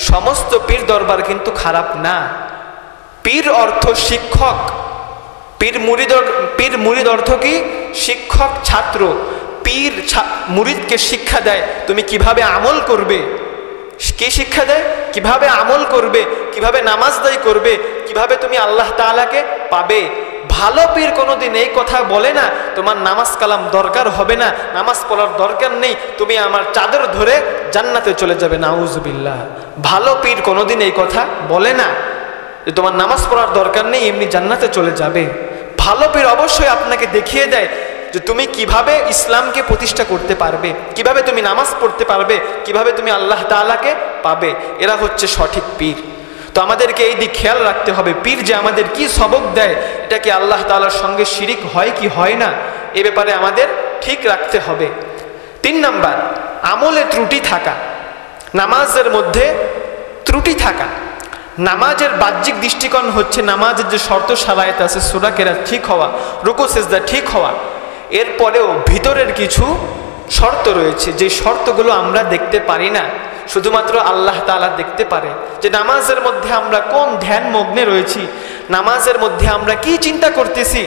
সমস্ত পীর দরবার কিন্তু খারাপ না। পীর অর্থ শিক্ষক, পীর মুরিদ অর্থ কি? শিক্ষক ছাত্র। পীর মুরিদকে শিক্ষা দেয় তুমি কিভাবে আমল করবে। কি শিক্ষা দেয়? কিভাবে আমল করবে, কিভাবে নামাজ আদায় করবে, কিভাবে তুমি আল্লাহ তাআলাকে পাবে। ভালো পীর কোনোদিন এই কথা বলে না তোমার নামাজ কালাম দরকার হবে না, নামাজ পড়ার দরকার নেই, তুমি আমার চাদর ধরে জান্নাতে চলে যাবে, নাউজুবিল্লাহ। ভালো পীর কোনোদিন এই কথা বলে না যে তোমার নামাজ পড়ার দরকার নেই, এমনি জান্নাতে চলে যাবে। ভালো পীর অবশ্যই আপনাকে দেখিয়ে দেয় যে তুমি কিভাবে ইসলামকে প্রতিষ্ঠা করতে পারবে, কিভাবে তুমি নামাজ পড়তে পারবে, কিভাবে তুমি আল্লাহ তাআলাকে পাবে। এরা হচ্ছে সঠিক পীর। তো আমাদেরকে এই দিক খেয়াল রাখতে হবে, পীর যে আমাদের কি সবক দেয় এটা কি আল্লাহ তাআলার সঙ্গে শিরিক হয় কি হয় না, এ ব্যাপারে আমাদের ঠিক রাখতে হবে। 3 নাম্বার, আমলে ত্রুটি থাকা, নামাজের মধ্যে ত্রুটি থাকা। নামাজের বাহ্যিক দৃষ্টিকোণ হচ্ছে নামাজের যে শর্ত শারায়েত আছে, সূরা কেরাত ঠিক হওয়া, রুকু সিজদা ঠিক হওয়া। এরপরেও ভিতরের কিছু শর্ত রয়েছে যে শর্তগুলো আমরা দেখতে পারি না, শুধুমাত্র আল্লাহ তাআলা দেখতে পারে। যে নামাজের মধ্যে আমরা কোন ধ্যান মগ্নে রয়েছি, নামাজের মধ্যে আমরা কি চিন্তা করতেছি,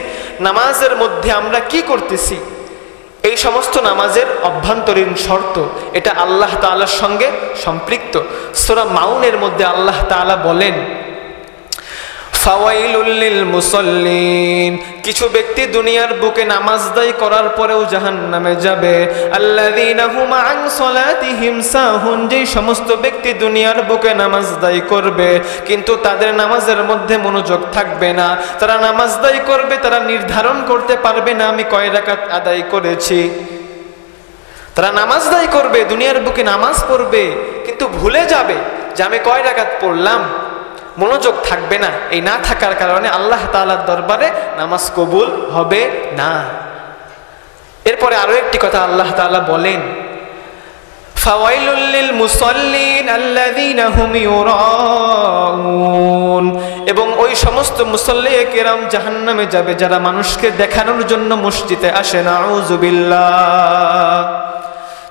নামাজের মধ্যে আমরা কি করতেছি, এই সমস্ত নামাজের অভ্যন্তরীণ শর্ত, এটা আল্লাহ তাআলার সঙ্গে সম্পৃক্ত। সূরা মাউনের মধ্যে আল্লাহ তাআলা বলেন, ফাওয়াইলুল লিল মুসাল্লিন, কিছু ব্যক্তি দুনিয়ার বুকে নামাজ আদায় করার পরেও জাহান্নামে যাবে। আল্লাযীনা হুম আন সালাতিহিম সাহুন, যে সমস্ত ব্যক্তি দুনিয়ার বুকে নামাজ আদায় করবে কিন্তু তাদের নামাজের মধ্যে মনোযোগ থাকবে না, তারা নামাজ আদায় করবে, তারা নির্ধারণ করতে পারবে না আমি কয় রাকাত আদায় করেছি। তারা নামাজ আদায় করবে, দুনিয়ার বুকে নামাজ পড়বে কিন্তু ভুলে যাবে যে আমি কয় রাকাত পড়লাম, মনোযোগ থাকবে না। এই না থাকার কারণে আল্লাহ তাআলার দরবারে নামাজ কবুল হবে না। এরপরে আরো একটি কথা আল্লাহ তাআলা বলেন, ফাওয়াইলুল লিল মুসাল্লিন আল্লাযীনা হুম ইউরাউন, এবং ওই সমস্ত মুসাল্লি কিরাম জাহান্নামে যাবে যারা মানুষকে দেখানোর জন্য মসজিদে আসে, নাউজুবিল্লাহ।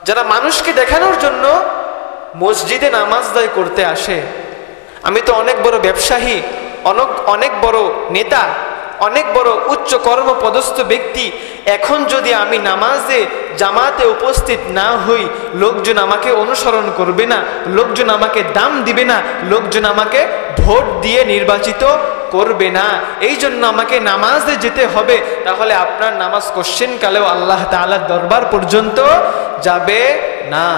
যারা মানুষকে দেখানোর জন্য মসজিদে নামাজ আদায় করতে আসে, আমি তো অনেক বড় ব্যবসায়ী, অনেক বড় নেতা, অনেক বড় উচ্চ কর্মপদস্থ ব্যক্তি, এখন যদি আমি নামাজে জামাতে উপস্থিত না হই, লোকজন আমাকে অনুসরণ করবে না, লোকজন আমাকে দাম দিবে না, লোকজন আমাকে ভোট দিয়ে নির্বাচিত করবে না, এই জন্য আমাকে নামাজে যেতে হবে। তাহলে আপনার নামাজ কোশ্চেন কালেও আল্লাহ তাআলার দরবার পর্যন্ত যাবে না।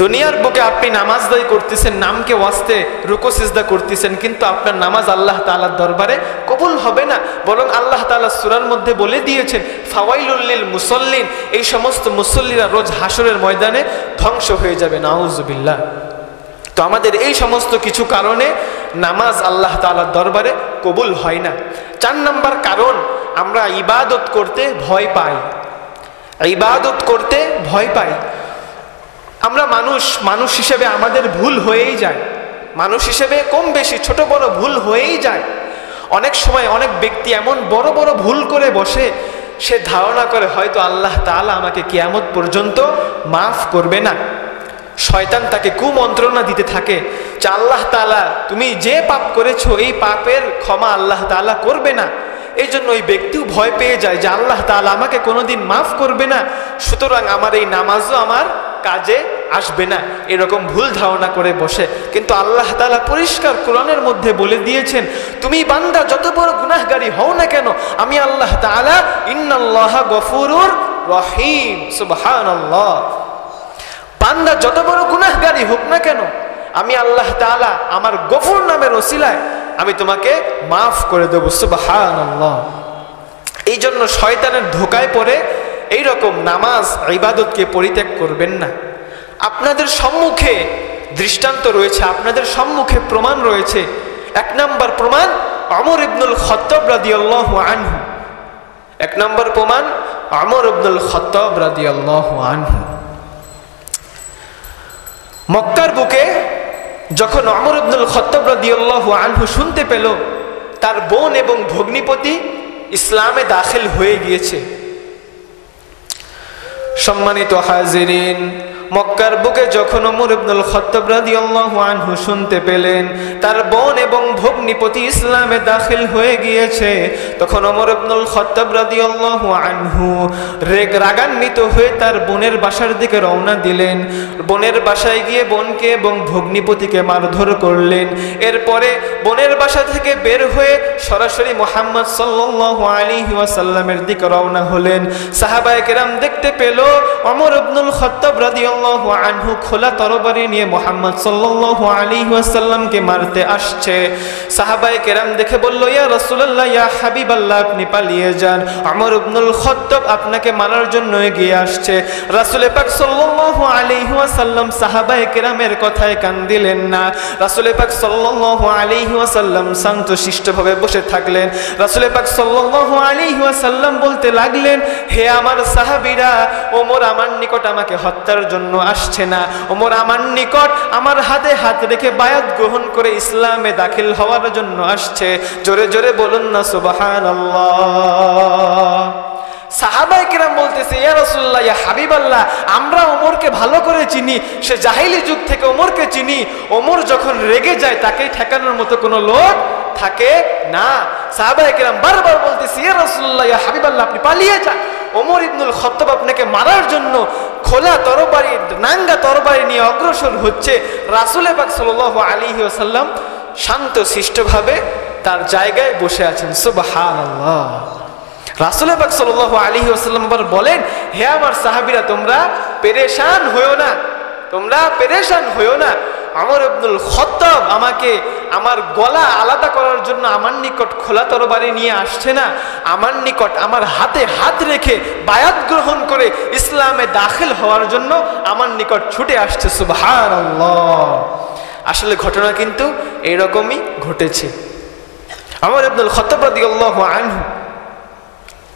দুনিয়ার বুকে আপনি নামাজ দায়ী করতেছেন, নামকে ওয়াস্তে রুকু সিজদা করতেছেন, কিন্তু আপনার নামাজ আল্লাহ তাআলার দরবারে কবুল হবে না। বরং আল্লাহ তাআলা সূরার মধ্যে বলে দিয়েছেন, ফাওয়াইলুল লিল মুসাল্লিন, এই সমস্ত মুসল্লিরা রোজ হাসরের ময়দানে ধ্বংস হয়ে যাবে। নাউজুবিল্লাহ। তো আমাদের এই সমস্ত কিছু কারণে নামাজ আল্লাহ তাআলার দরবারে কবুল হয় না। 4 নম্বর কারণ, আমরা ইবাদত করতে ভয় পাই। ইবাদত করতে ভয় পাই। আমরা মানুষ হিসেবে আমাদের ভুল হয়েই যায়। মানুষ হিসেবে কম বেশি ছোট বড় ভুল হয়েই যায়। অনেক সময় অনেক ব্যক্তি এমন বড় বড় ভুল করে বসে, সে ধারণা করে হয়তো আল্লাহ তাআলা আমাকে কিয়ামত পর্যন্ত মাফ করবে না। শয়তান তাকে কুমন্ত্রণা দিতে থাকে যে আল্লাহ তাআলা তুমি যে পাপ করেছো এই পাপের ক্ষমা আল্লাহ তাআলা করবে না। এই জন্য ওই ব্যক্তিও ভয় পেয়ে যায় যে আল্লাহ তাআলা আমাকে কোনোদিন মাফ করবে না, সুতরাং আমার এই নামাজও আমার কাজে আসবে না, এরকম ভুল ধারণা করে বসে। কিন্তু আল্লাহ তাআলা পরিষ্কার কোরআনের মধ্যে বলে দিয়েছেন, তুমি বান্দা যত বড় গুনাহগারী হও না কেন, আমি আল্লাহ তাআলা ইন্নাল্লাহা গফুরুর রহিম। সুবহানাল্লাহ। বান্দা যত বড় গুনাহগারী হোক না কেন, আমি আল্লাহ তাআলা আমার গফুর নামের ওসিলায় আমি তোমাকে মাফ করে দেব। সুবহানাল্লাহ। এই জন্য শয়তানের ধোকায় পড়ে এইরকম নামাজ ইবাদতকে পরিত্যাগ করবেন না। আপনাদের সম্মুখে দৃষ্টান্ত রয়েছে, আপনাদের সম্মুখে প্রমাণ রয়েছে। 1 নম্বর প্রমাণ ওমর ইবনুল খাত্তাব রাদিয়াল্লাহু আনহু। 1 নম্বর প্রমাণ ওমর ইবনুল খাত্তাব রাদিয়াল্লাহু আনহু। মক্কার বুকে যখন ওমর ইবনুল খাত্তাব রাদিয়াল্লাহু আনহু শুনতে পেল তার বোন এবং ভগ্নিপতি ইসলামে দাখিল হয়ে গিয়েছে, সম্মানিত হাজিরিন, মক্কার বুকে যখন ওমর ইবনুল খাত্তাব রাদিয়াল্লাহু আনহু শুনতে পেলেন তার বোন এবং ভগ্নিপতি ইসলামে দাখিল হয়ে গিয়েছে, তখন ওমর ইবনুল খাত্তাব রাদিয়াল্লাহু আনহু রাগান্বিত হয়ে তার বোনের বাসার দিকে রওনা দিলেন। বোনের বাসায় গিয়ে বোনকে এবং ভগ্নিপতিকে মারধর করলেন। এরপরে বোনের বাসা থেকে বের হয়ে সরাসরি মুহাম্মদ সাল্লাল্লাহু আলাইহি ওয়াসাল্লামের দিকে রওনা হলেন। সাহাবায়ে কেরাম দেখতে পেল ওমর ইবনুল খাত্তাব রাদিয়াল্লাহু আনহু খোলা তরবারি নিয়ে মুহাম্মদ সাল্লাল্লাহু আলাইহি ওয়াসাল্লামকে মারতে আসছে। সাহাবায়ে কেরাম দেখে বলল, ইয়া রাসূলুল্লাহ, ইয়া হাবিবাল্লাহ, আপনি পালিয়ে যান, ওমর ইবনুল খাত্তাব আপনাকে মারার জন্য এগিয়ে আসছে। রাসূল পাক সাল্লাল্লাহু আলাইহি ওয়াসাল্লাম সাহাবায়ে কেরামের কথায় কান দিলেন না। রাসূল পাক সাল্লাল্লাহু আলাইহি ওয়াসাল্লাম শান্তশিষ্টভাবে বসে থাকলেন। রাসূল পাক সাল্লাল্লাহু আলাইহি ওয়াসাল্লাম বলতে লাগলেন, হে আমার সাহাবীরা, ওমর আমার নিকট আমাকে হত্যার জন্য আসছে না, ওমর আমার নিকট আমার হাতে হাত রেখে বায়াত গ্রহণ করে ইসলামে দাখিল হওয়ার জন্য আসছে। জোরে জোরে বলুন না সুবহানাল্লাহ। সাহাবায়ে কেরাম বলতেছে, ইয়া রাসূলুল্লাহ, ইয়া হাবিবাল্লাহ, আমরা ওমরকে ভালো করে চিনি, সে জাহিলি যুগ থেকে ওমরকে চিনি। ওমর যখন রেগে যায় তাকে ঠেকানোর মতো কোনো লোক থাকে না। সাহাবায়ে কেরাম বারবার বলতেছে, ইয়া রাসূলুল্লাহ, ইয়া হাবিবাল্লাহ, আপনি পালিয়ে যান, ওমর ইবনুল খাত্তাব আপনাকে মারার জন্য খোলা তরবারি, নাঙ্গা তরবারি নিয়ে অগ্রসর হচ্ছে। রাসূল পাক সাল্লাল্লাহু আলাইহি ওয়াসাল্লাম শান্তশিষ্টভাবে তার জায়গায় বসে আছেন। সুবহানাল্লাহ। রাসূল পাক সাল্লাল্লাহু আলাইহি ওয়াসাল্লাম আবার বলেন, হে আমার সাহাবীরা, তোমরা পেরেশান হয়ো না, তোমরা পেরেশান হয়ো না। ওমর ইবনুল খাত্তাব আমাকে আমার গলা আলাদা করার জন্য আমার নিকট খোলা তরবারি নিয়ে আসছে না, আমার নিকট আমার হাতে হাত রেখে বায়াত গ্রহণ করে ইসলামে দাখিল হওয়ার জন্য আমার নিকট ছুটে আসছে। সুবহানাল্লাহ। আসলে ঘটনা কিন্তু এইরকমই ঘটেছে। ওমর ইবনুল খাত্তাব রাদিয়াল্লাহু আনহু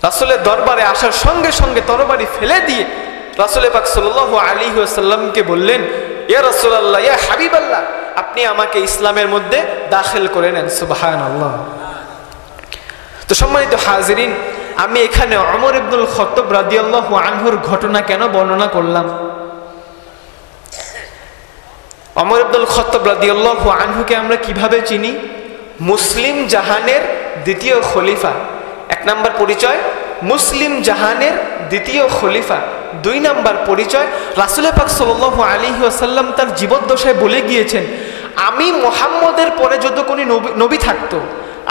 রাসূলের দরবারে আসার সঙ্গে সঙ্গে তরবারি ফেলে দিয়ে রাসূল পাক সাল্লাল্লাহু আলাইহি ওয়াসাল্লামকে বললেন, ইয়া রাসূলুল্লাহ, ইয়া হাবিবাল্লাহ, আপনি আমাকে ইসলামের মধ্যে দাখিল করে নেন। সুবহানাল্লাহ। তো সম্মানিত হাজিরিন, আমি এখানে ওমর ইবনুল খাত্তাব রাদিয়াল্লাহু আনহুর ঘটনা কেন বর্ণনা করলাম? ওমর ইবনুল খাত্তাব রাদিয়াল্লাহু আনহুকে আমরা কিভাবে চিনি? মুসলিম জাহানের দ্বিতীয় খলিফা। এক নাম্বার পরিচয় মুসলিম জাহানের দ্বিতীয় খলিফা। দুই নাম্বার পরিচয় রাসূল পাক সাল্লাল্লাহু আলাইহি ওয়াসাল্লাম তার জীবদ্দশায় বলে গিয়েছেন, আমি মুহাম্মদের পরে যদি কোনো নবী থাকতো,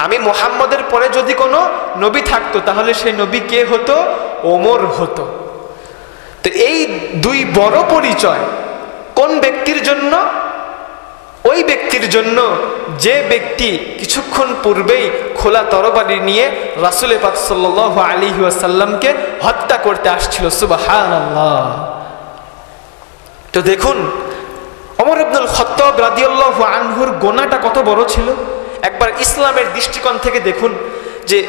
আমি মুহাম্মদের পরে যদি কোনো নবী থাকতো, তাহলে সেই নবী কে হতো? ওমর হতো। তো এই দুই বড় পরিচয় কোন ব্যক্তির জন্য? ওই ব্যক্তির জন্য যে ব্যক্তি কিছুক্ষণ পূর্বেই খোলা তরবারি নিয়ে রাসূল পাক সাল্লাল্লাহু আলাইহি ওয়াসাল্লামকে হত্যা করতে আসছিল। সুবহানাল্লাহ। তো দেখুন ওমর ইবনুল খাত্তাব রাদিয়াল্লাহু আনহুর গুনাহটা কত বড় ছিল। একবার ইসলামের দৃষ্টিকোণ থেকে দেখুন যে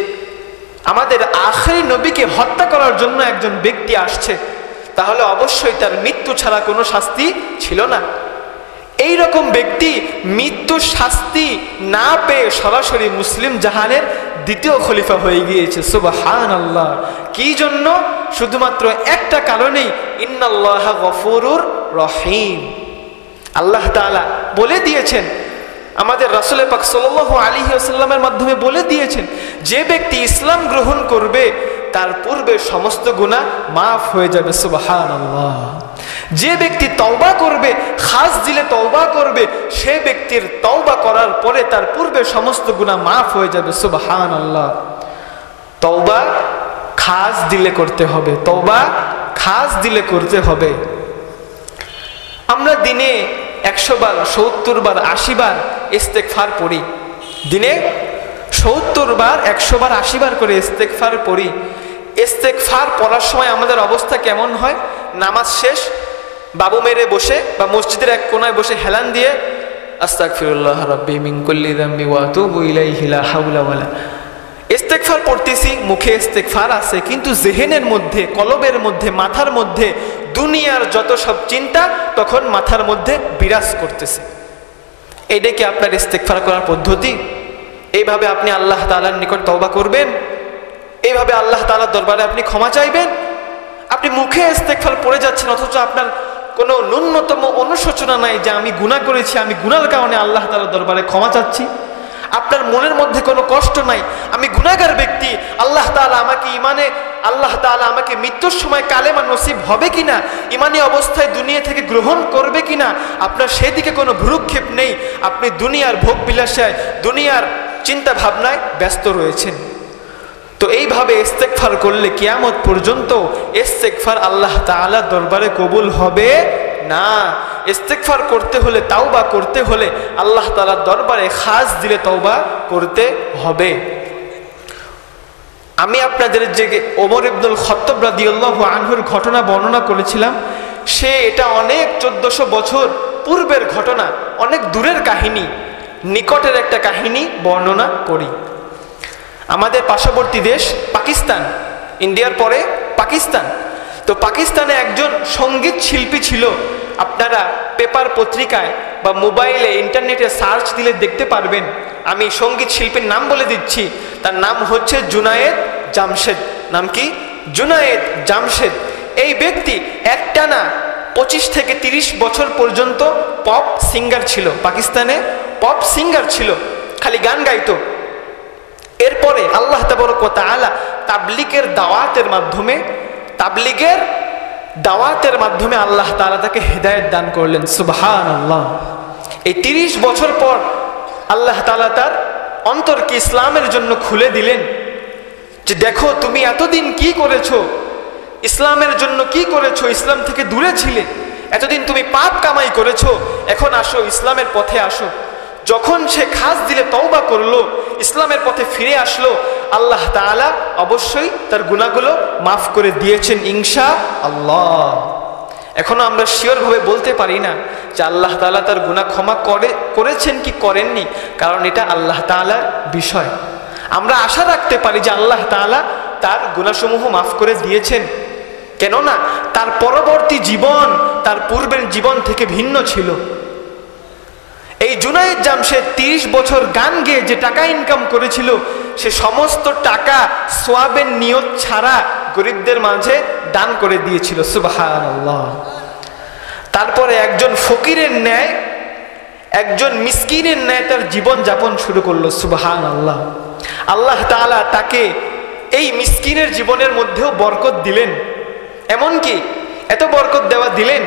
আমাদের আখেরি নবীকে হত্যা করার জন্য একজন ব্যক্তি আসছে, তাহলে অবশ্যই তার মৃত্যু ছাড়া কোনো শাস্তি ছিল না। এই রকম ব্যক্তি মৃত্যুর শাস্তি না পেয়ে সরাসরি মুসলিম জাহানের দ্বিতীয় খলিফা হয়ে গিয়েছে। সুবহানাল্লাহ। কি জন্য? শুধুমাত্র একটা কারণেই, ইন্নাল্লাহা গফুরুর রহিম। আল্লাহ তাআলা বলে দিয়েছেন, আমাদের রাসূল পাক সাল্লাল্লাহু আলাইহি ওয়াসাল্লামের মাধ্যমে বলে দিয়েছেন, যে ব্যক্তি ইসলাম গ্রহণ করবে তার পূর্বে সমস্ত গুনাহ মাফ হয়ে যাবে। সুবহানাল্লাহ। যে ব্যক্তি তওবা করবে, খাস দিলে তওবা করবে, সে ব্যক্তির তওবা করার পরে তার পূর্বে সমস্ত গুনাহ মাফ হয়ে যাবে। সুবহানাল্লাহ। তওবা খাস দিলে করতে হবে, তওবা খাস দিলে করতে হবে। আমরা দিনে 100 বার, 70 বার, 80 বার ইস্তেগফার পড়ি। দিনে 70 বার, 100 বার, 80 বার করে ইস্তেগফার পড়ি। ইস্তেগফার পড়ার সময় আমাদের অবস্থা কেমন হয়? নামাজ শেষ বাবু মেরে বসে বা মসজিদের এক কোনায় বসে হেলান দিয়ে আস্তাগফিরুল্লাহ রাব্বি মিন কুল্লি যামবি ওয়া আতুবু ইলাইহি লা হাওলা ওয়ালা। ইস্তেগফার পড়তেছি, মুখে ইস্তেগফার আছে, কিন্তু জেহেনের মধ্যে, কলবের মধ্যে, মাথার মধ্যে দুনিয়ার যত সব চিন্তা তখন মাথার মধ্যে বিরাজ করতেছে। এইটা কি আপনার ইস্তেগফার করার পদ্ধতি? এইভাবে আপনি আল্লাহ তাআলার নিকট তওবা করবেন? এইভাবে আল্লাহ তাআলার দরবারে আপনি ক্ষমা চাইবেন? আপনি মুখে ইস্তেগফার পড়ে যাচ্ছেন, অথচ আপনার কোনো ন্যূনতম অনুশোচনা নাই যে আমি গুনাহ করেছি, আমি গুনার কারণে আল্লাহ তাআলার দরবারে ক্ষমা চাচ্ছি। আপনার মনের মধ্যে কোনো কষ্ট নাই, আমি গুনাহগার ব্যক্তি, আল্লাহ তাআলা আমাকে ইমানে, আল্লাহ তাআলা আমাকে মৃত্যুর সময় কালেমা নসিব হবে কিনা, ইমানি অবস্থায় দুনিয়া থেকে গ্রহণ করবে কিনা, আপনার সেদিকে কোনো ভ্রুক্ষেপ নেই। আপনি দুনিয়ার ভোগ বিলাসায়, দুনিয়ার চিন্তা ভাবনায় ব্যস্ত রয়েছেন। তো এইভাবে ইস্তেগফার করলে কিয়ামত পর্যন্ত ইস্তেগফার আল্লাহ তাআলা দরবারে কবুল হবে না। ইস্তেগফার করতে হলে, তাওবা করতে হলে আল্লাহ তাআলার দরবারে খাস দিলে তওবা করতে হবে। আমি আপনাদের যে ওমর ইবনুল খাত্তাব রাদিয়াল্লাহু আনহুর ঘটনা বর্ণনা করেছিলাম, সে এটা অনেক 1400 বছর পূর্বের ঘটনা, অনেক দূরের কাহিনী, নিকটের একটা কাহিনী বর্ণনা করি। আমাদের পার্শ্ববর্তী দেশ পাকিস্তান, ইন্ডিয়ার পরে পাকিস্তান। তো পাকিস্তানে একজন সঙ্গীত শিল্পী ছিল। আপনারা পেপার পত্রিকায় বা মোবাইলে ইন্টারনেটে সার্চ দিলে দেখতে পারবেন। আমি সঙ্গীত শিল্পীর নাম বলে দিচ্ছি, তার নাম হচ্ছে জুনায়েদ জামশেদ। নাম কি? জুনায়েদ জামশেদ। এই ব্যক্তি একটানা 25 থেকে 30 বছর পর্যন্ত পপ সিঙ্গার ছিল। পাকিস্তানে পপ সিঙ্গার ছিল, খালি গান গাইতো। এরপরে আল্লাহ তাবারক ওয়া তাআলা তাবলীগের দাওয়াতের মাধ্যমে আল্লাহ তাআলা তাকে হেদায়েত দান করলেন। সুবহানাল্লাহ। এই 30 বছর পর আল্লাহ তাআলা তার অন্তরকে ইসলামের জন্য খুলে দিলেন, যে দেখো তুমি এতদিন কি করেছো, ইসলামের জন্য কি করেছো, ইসলাম থেকে দূরে ছিলে, এতদিন তুমি পাপ কামাই করেছো, এখন আসো ইসলামের পথে আসো। যখন সে খাস দিলে তওবা করলো, ইসলামের পথে ফিরে আসলো, আল্লাহ তাআলা অবশ্যই তার গুনাহগুলো মাফ করে দিয়েছেন ইনশাআল্লাহ। এখনো আমরা শিওর ভাবে বলতে পারি না যে আল্লাহ তাআলা তার গুনাহ ক্ষমা করেছেন কি করেননি, কারণ এটা আল্লাহ তাআলার বিষয়। আমরা আশা রাখতে পারি যে আল্লাহ তাআলা তার গুনাহসমূহ মাফ করে দিয়েছেন, কেননা তার পরবর্তী জীবন তার পূর্বের জীবন থেকে ভিন্ন ছিল। এই জুনায়েদ জামশেদ 30 বছর গান গেয়ে যে টাকা ইনকাম করেছিল, সে সমস্ত টাকা সওয়াবের নিয়ত ছাড়া গরিবদের মাঝে দান করে দিয়েছিল। সুবহানাল্লাহ। তারপরে একজন ফকিরের ন্যায় একজন মিসকিনের ন্যায় তার জীবন যাপন শুরু করলো। সুবহানাল্লাহ। আল্লাহ তাআলা তাকে এই মিসকিনের জীবনের মধ্যেও বরকত দিলেন। এমনকি এত বরকত দেওয়া দিলেন,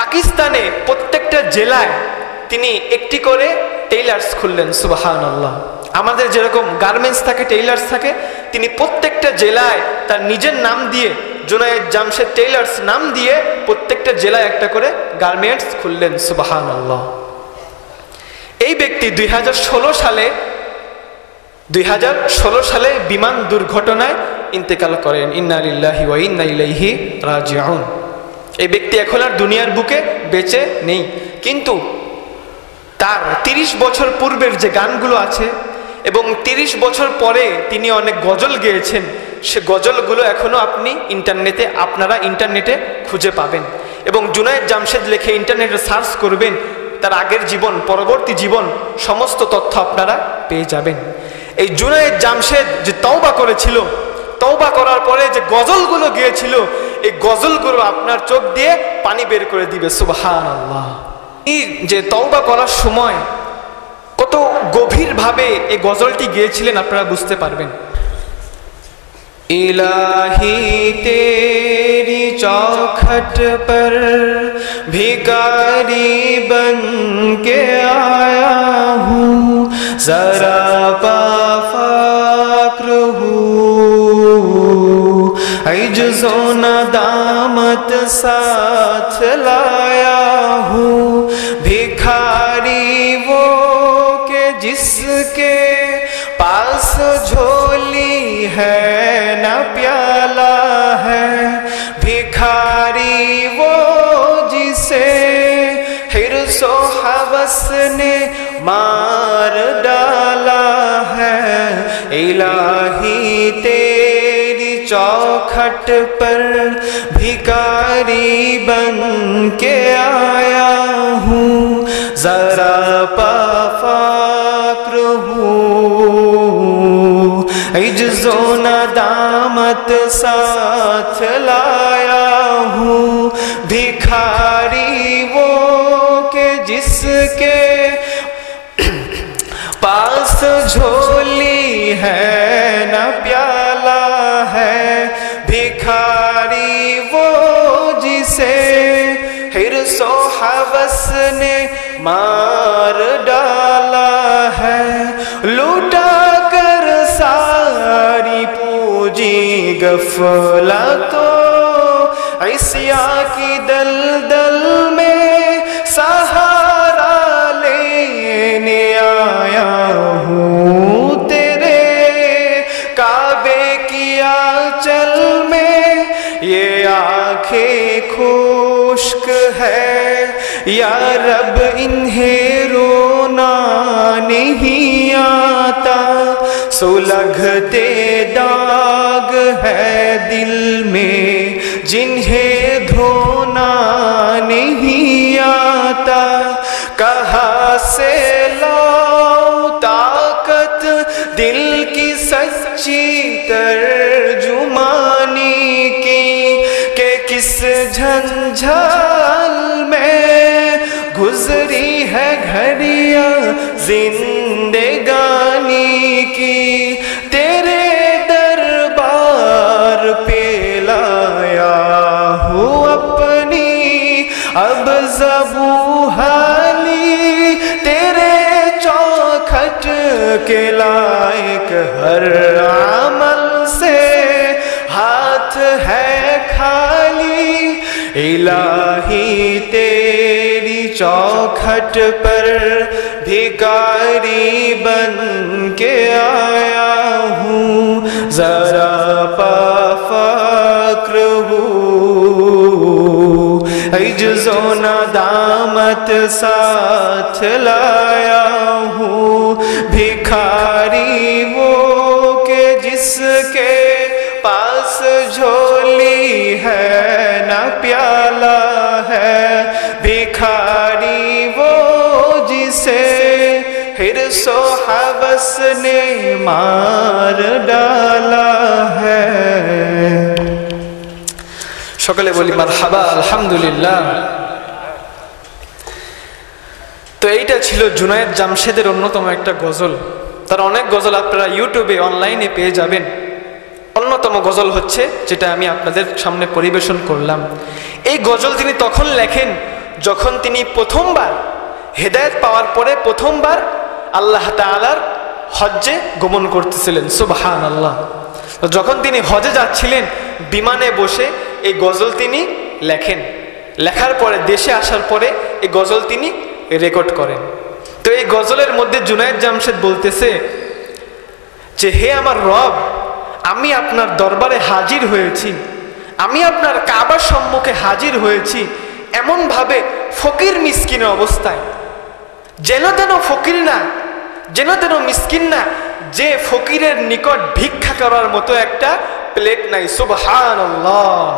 পাকিস্তানে প্রত্যেকটা জেলায় তিনি একটি করে টেইলার্স খুললেন। সুবহানাল্লাহ। আমাদের যেরকম গার্মেন্টস থাকে, টেইলার্স থাকে, তিনি প্রত্যেকটা জেলায় তার নিজের নাম দিয়ে, জুনায়েদ জামশেদ টেইলার্স নাম দিয়ে প্রত্যেকটা জেলায় একটা করে গার্মেন্টস খুললেন। সুবহানাল্লাহ। এই ব্যক্তি 2016 সালে বিমান দুর্ঘটনায় ইন্তেকাল করেন। ইন্না লিল্লাহি ওয়া ইন্না ইলাইহি রাজিউন। এই ব্যক্তি এখন আর দুনিয়ার বুকে বেঁচে নেই, কিন্তু তার 30 বছর পূর্বের যে গানগুলো আছে এবং 30 বছর পরে তিনি অনেক গজল গেয়েছেন, সে গজলগুলো এখনো আপনারা ইন্টারনেটে খুঁজে পাবেন। এবং জুনায়েদ জামশেদ লিখে ইন্টারনেটে সার্চ করবেন, তার আগের জীবন, পরবর্তী জীবন, সমস্ত তথ্য আপনারা পেয়ে যাবেন। এই জুনায়েদ জামশেদ যে তওবা করেছিল, তওবা করার পরে যে গজলগুলো গেয়েছিল, এই গজলগুলো আপনার চোখ দিয়ে পানি বের করে দিবে। সুবহানাল্লাহ। এই যে তওবা করার সময় কত গভীরভাবে এই গজলটি গেয়েছিলেন আপনারা বুঝতে পারবেন। ইলাহি তেরি চৌখট পর ভিখারি বন কে আয়া হুঁ, জরা পা ফক্র হুঁ, ইজ্জো নদামত সাথ লায়া হুঁ, भिखारी वो के जिसके पास झोली है न प्याला है, भिखारी वो जिसे हिर्सो हवस ने मार डाला है। इलाही तेरी चौखट पर भिखारी बन के आया हूँ, जरा पा फक्र हूँ, इज्जो नदामत साथ लाया हूँ, भिखारी वो के जिसके पास झोली है न प्याला है, भिखारी वो जिसे हिर्सो हवस ने मार डाला है। लूटा कर सारी पूंजी गफलतों इस्या की दलदल में सहारा लेने आया हूँ, तेरे काबे की आंचल में ये आंखें खुश्क है, या रब इन्हें रोना नहीं आता, सुलगते दाग है दिल में जिन्हें धोना नहीं आता। कहाँ से लाऊं ताकत दिल की सच्ची तर्जुमानी की, के किस झंझाल में गुजरी है घड़ियां जिंदगानी की, तेरे दरबार पे लाया हूँ अपनी अब ज़बू हाली, तेरे चौखट के लायक हर अमल से हाथ है खाली। इलाही तेरी चौखट पर भिखारी बन के आया हूँ, जरा पा फक्र हूँ, इज्जो नदामत साथ लाया हूँ, भिखारी वो के जिसके पास झोली है न प्याला है, भिखारी वो जिसे हिर्सो हवस ने मार डाला है। সকলে বলি মারহাবা, আলহামদুলিল্লাহ। তো এইটা ছিল জুনায়েদ জামশেদের অন্যতম একটা গজল। তার অনেক গজল আপনারা ইউটিউবে অনলাইনে পেয়ে যাবেন। অন্যতম গজল হচ্ছে যেটা আমি আপনাদের সামনে পরিবেশন করলাম। এই গজল তিনি তখন লেখেন যখন তিনি প্রথমবার হেদায়েত পাওয়ার পরে প্রথমবার আল্লাহ তাআলার হজ্জে গমন করতেছিলেন। সুবহানাল্লাহ। যখন তিনি হজে যাচ্ছিলেন বিমানে বসে এই গজল তিনি লেখেন। লেখার পরে দেশে আসার পরে এই গজল তিনি রেকর্ড করেন। তো এই গজলের মধ্যে জুনায়েদ জামশেদ বলতেছে যে, হে আমার রব, আমি আপনার দরবারে হাজির হয়েছি, আমি আপনার কাবার সম্মুখে হাজির হয়েছি এমনভাবে ফকির মিসকিন অবস্থায়, যেন তেন ফকির না, যেন তেন মিসকিন না, যে ফকিরের নিকট ভিক্ষা করার মতো একটা প্লেট নাই। সুবহানাল্লাহ।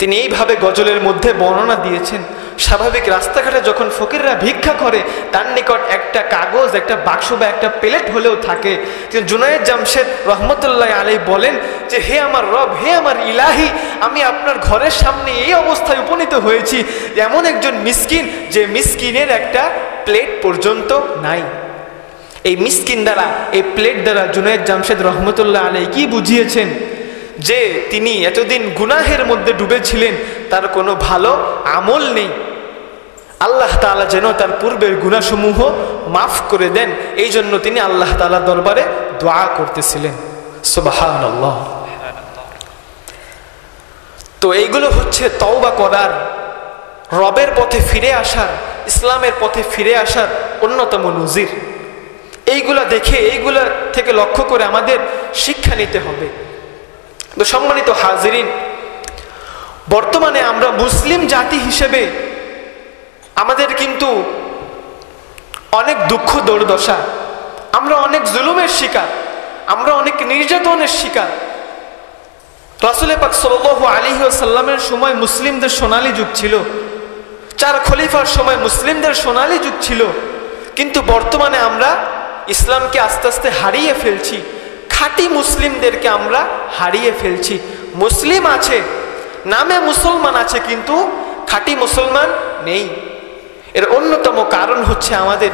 তিনি এইভাবে গজলের মধ্যে বর্ণনা দিয়েছেন। স্বাভাবিক রাস্তাঘাটে যখন ফকিররা ভিক্ষা করে তার নিকট একটা কাগজ, একটা বাক্স বা একটা প্লেট হলেও থাকে। কিন্তু জুনায়েদ জামশেদ রহমতুল্লাহ আলাইহি বলেন যে, হে আমার রব, হে আমার ইলাহি, আমি আপনার ঘরের সামনে এই অবস্থায় উপনীত হয়েছি এমন একজন মিসকিন, যে মিসকিনের একটা প্লেট পর্যন্ত নাই। এই মিসকিন দ্বারা, এই প্লেট দ্বারা জুনায়েদ জামশেদ রহমতুল্লাহ আলাইহি কি বুঝিয়েছেন যে তিনি এতদিন গুনাহের মধ্যে ডুবেছিলেন, তার কোনো ভালো আমল নেই। আল্লাহ তাআলা যেন তার পূর্বের গুনাহসমূহ মাফ করে দেন, এই জন্য তিনি আল্লাহ তাআলার দরবারে দোয়া করতেছিলেন। সুবহানাল্লাহ। তো এইগুলো হচ্ছে তওবা করার, রবের পথে ফিরে আসার, ইসলামের পথে ফিরে আসার অন্যতম নজির। এইগুলা দেখে, এইগুলা থেকে লক্ষ্য করে আমাদের শিক্ষা নিতে হবে। তো সম্মানিত হাজিরিন, বর্তমানে আমরা মুসলিম জাতি হিসেবে আমাদের কিন্তু অনেক দুঃখ দুর্দশা, আমরা অনেক জুলুমের শিকার, আমরা অনেক নির্যাতনের শিকার। রাসূল পাক সাল্লাল্লাহু আলাইহি ওয়াসাল্লামের সময় মুসলিমদের সোনালী যুগ ছিল, 4 খলিফার সময় মুসলিমদের সোনালী যুগ ছিল। কিন্তু বর্তমানে আমরা ইসলামকে আস্তে আস্তে হারিয়ে ফেলছি, খাঁটি মুসলিমদেরকে আমরা হারিয়ে ফেলছি। মুসলিম আছে, নামে মুসলমান আছে, কিন্তু খাঁটি মুসলমান নেই। এর অন্যতম কারণ হচ্ছে আমাদের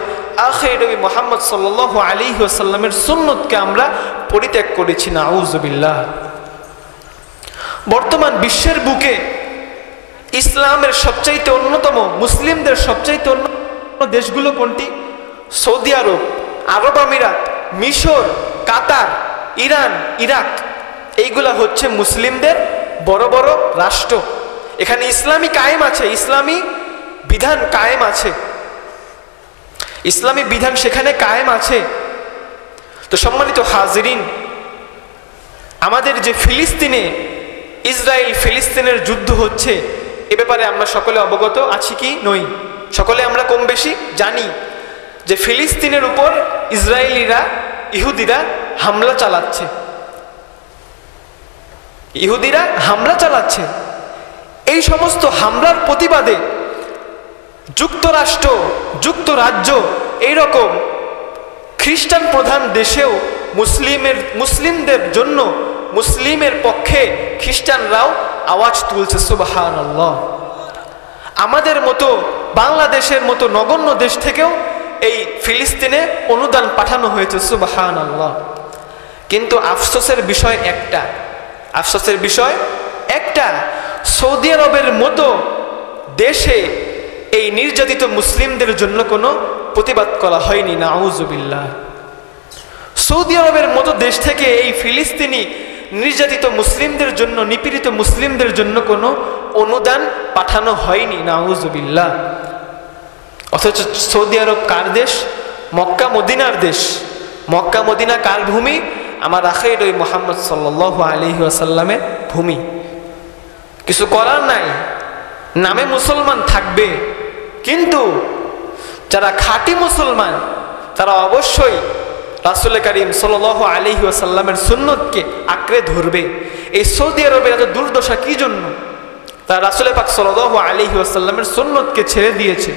আখির নবী মুহাম্মদ সাল্লাল্লাহু আলাইহি ওয়াসাল্লামের সুন্নতকে আমরা পরিত্যাগ করেছি। নাউযুবিল্লাহ। বর্তমান বিশ্বের বুকে ইসলামের সবচাইতে অন্যতম, মুসলিমদের সবচাইতে অন্যতম দেশগুলো কোনটি? সৌদি আরব, আরব আমিরাত, মিশর, কাতার, ইরান, ইরাক। এইগুলা হচ্ছে মুসলিমদের বড় বড় রাষ্ট্র। এখানে ইসলামী কায়েম আছে, ইসলামী বিধান কায়েম আছে, ইসলামী বিধান সেখানে কায়েম আছে। তো সম্মানিত হাজিরিন, আমাদের যে ফিলিস্তিনে, ইসরায়েল ফিলিস্তিনের যুদ্ধ হচ্ছে, এ ব্যাপারে আমরা সকলে অবগত আছি কি নই? সকলে আমরা কম বেশি জানি যে ফিলিস্তিনের উপর ইসরায়েলিরা, ইহুদিরা হামলা চালাচ্ছে, ইহুদিরা হামলা চালাচ্ছে। এই সমস্ত হামলার প্রতিবাদে যুক্তরাষ্ট্র, যুক্তরাজ্য, এইরকম খ্রিস্টান প্রধান দেশেও মুসলিমদের জন্য, মুসলিমের পক্ষে খ্রিস্টানরাও আওয়াজ তুলছে। সুবহানাল্লাহ। আমাদের মতো বাংলাদেশের মতো নগণ্য দেশ থেকেও এই ফিলিস্তিনে অনুদান পাঠানো হয়েছে। সুবহানাল্লাহ। কিন্তু আফসোসের বিষয় একটা, আফসোসের বিষয় একটা, সৌদি আরবের মতো দেশে এই নির্যাতিত মুসলিমদের জন্য কোনো প্রতিবাদ করা হয়নি। নাউযুবিল্লাহ। সৌদি আরবের মতো দেশ থেকে এই ফিলিস্তিনি নির্যাতিত মুসলিমদের জন্য, নিপীড়িত মুসলিমদের জন্য কোনো অনুদান পাঠানো হয়নি। নাউযুবিল্লাহ। অথচ সৌদি আরব কার দেশ? মক্কা মদিনার দেশ। মক্কা মদিনা কার ভূমি? আমার আখির নবী মুহাম্মদ সাল্লাল্লাহু আলাইহি ওয়াসাল্লামের ভূমি। কিছু করার নাই, নামে মুসলমান থাকবে, কিন্তু যারা খাঁটি মুসলমান তারা অবশ্যই রাসূল করিম সাল্লাল্লাহু আলাইহি ওয়াসাল্লামের সুন্নতকে আঁকড়ে ধরবে। এই সৌদি আরবের এত দুর্দশা কি জন্য? তারা রাসূল পাক সাল্লাল্লাহু আলাইহি ওয়াসাল্লামের সুন্নতকে ছেড়ে দিয়েছে।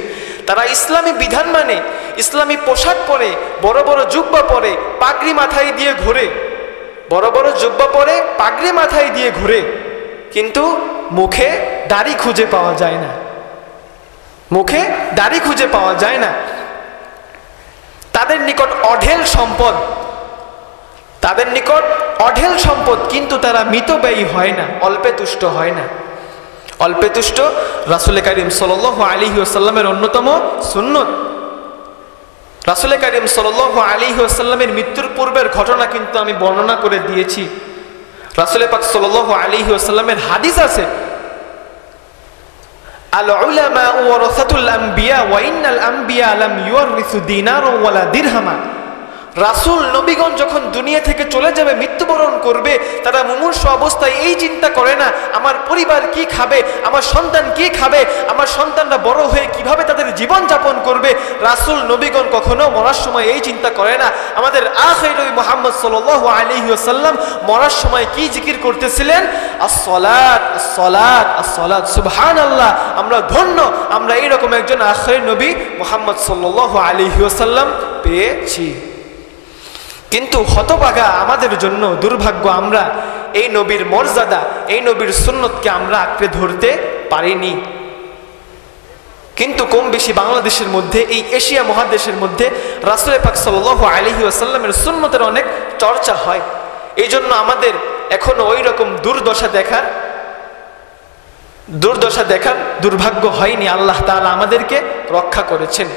তারা ইসলামী বিধান মানে, ইসলামী পোশাক পরে, বড় বড় জুব্বা পরে, পাগড়ি মাথায় দিয়ে ঘোরে, বড় বড় জুব্বা পরে, পাগড়ি মাথায় দিয়ে ঘোরে, কিন্তু মুখে দাড়ি খুঁজে পাওয়া যায় না। মুখে দাড়ি খুঁজে পাওয়া যায় না। তাদের নিকট অঢেল সম্পদ, তাদের নিকট অঢেল সম্পদ, কিন্তু তারা মিতব্যয়ী হয় না, অল্পে তুষ্ট হয় না। অল্পে তুষ্ট রাসূল করিম সাল্লাল্লাহু আলাইহি ওয়াসাল্লামের অন্যতম সুন্নত। রাসূল করিম সাল্লাল্লাহু আলাইহি ওয়াসাল্লামের মৃত্যুর পূর্বের ঘটনা কিন্তু আমি বর্ণনা করে দিয়েছি। রাসূল পাক সাল্লাল্লাহু আলাইহি ওয়াসাল্লামের হাদিস আছে, আল উলামা ওয়ারাসাতুল আম্বিয়া ওয়া ইন্নাল আম্বিয়া লাম ইউরিসু দিনারা ওয়ালা দিরহামা। রাসূল নবীগণ যখন দুনিয়া থেকে চলে যাবে, মৃত্যুবরণ করবে, তারা মুমূর্ষু অবস্থায় এই চিন্তা করে না আমার পরিবার কি খাবে, আমার সন্তান কি খাবে, আমার সন্তানরা বড় হয়ে কিভাবে তাদের জীবন যাপন করবে। রাসূল নবীগণ কখনো মরার সময় এই চিন্তা করে না। আমাদের আখির নবী মুহাম্মদ সাল্লাল্লাহু আলাইহি ওয়াসাল্লাম মরার সময় কি জিকির করতেছিলেন? আসসালাত আসসালাত আসসালাত, সুবহানাল্লাহ। আমরা ধন্য, আমরা এইরকম একজন আখির নবী মুহাম্মদ সাল্লাল্লাহু আলাইহি ওয়াসাল্লাম পেয়েছি। কিন্তু হতভাগা আমাদের জন্য, দুর্ভাগ্য, আমরা এই নবীর মর্যাদা, এই নবীর সুন্নতকে আমরা আঁকড়ে ধরতে পারিনি। কিন্তু কম বেশি বাংলাদেশের মধ্যে, এই এশিয়া মহাদেশের মধ্যে রাসূল পাক সাল্লাল্লাহু আলাইহি ওয়াসাল্লামের সুন্নতের অনেক চর্চা হয়। এই জন্য আমাদের এখনো ওই রকম দুর্দশা দেখার দুর্ভাগ্য হয়নি। আল্লাহ তাআলা আমাদেরকে রক্ষা করেছেন।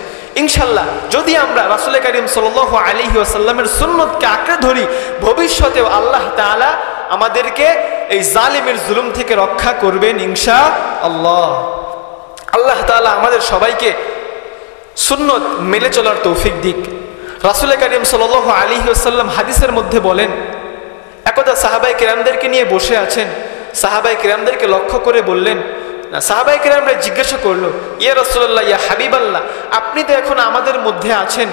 ইনশাল্লাহ যদি আমরা রাসূল করিম সাল্লাল্লাহু আলাইহি ওয়াসাল্লামের সুন্নতকে আঁকড়ে ধরি, ভবিষ্যতেও আল্লাহ তাআলা আমাদেরকে এই জালিমের জুলুম থেকে রক্ষা করবেন ইনশাআল্লাহ। আল্লাহ তাআলা আমাদের সবাইকে সুন্নত মেনে চলার তৌফিক দিক। রাসূল করিম সাল্লাল্লাহু আলাইহি ওয়াসাল্লাম হাদিসের মধ্যে বলেন, একদা সাহাবায়ে কেরামদেরকে নিয়ে বসে আছেন, সাহাবায়ে কেরামদেরকে লক্ষ্য করে বললেন, সাহাবায়ে কেরামরা জিজ্ঞাসা করলো, ইয়া রাসূলুল্লাহ, ইয়া হাবিবাল্লাহ, আপনি তো এখন আমাদের মধ্যে আছেন,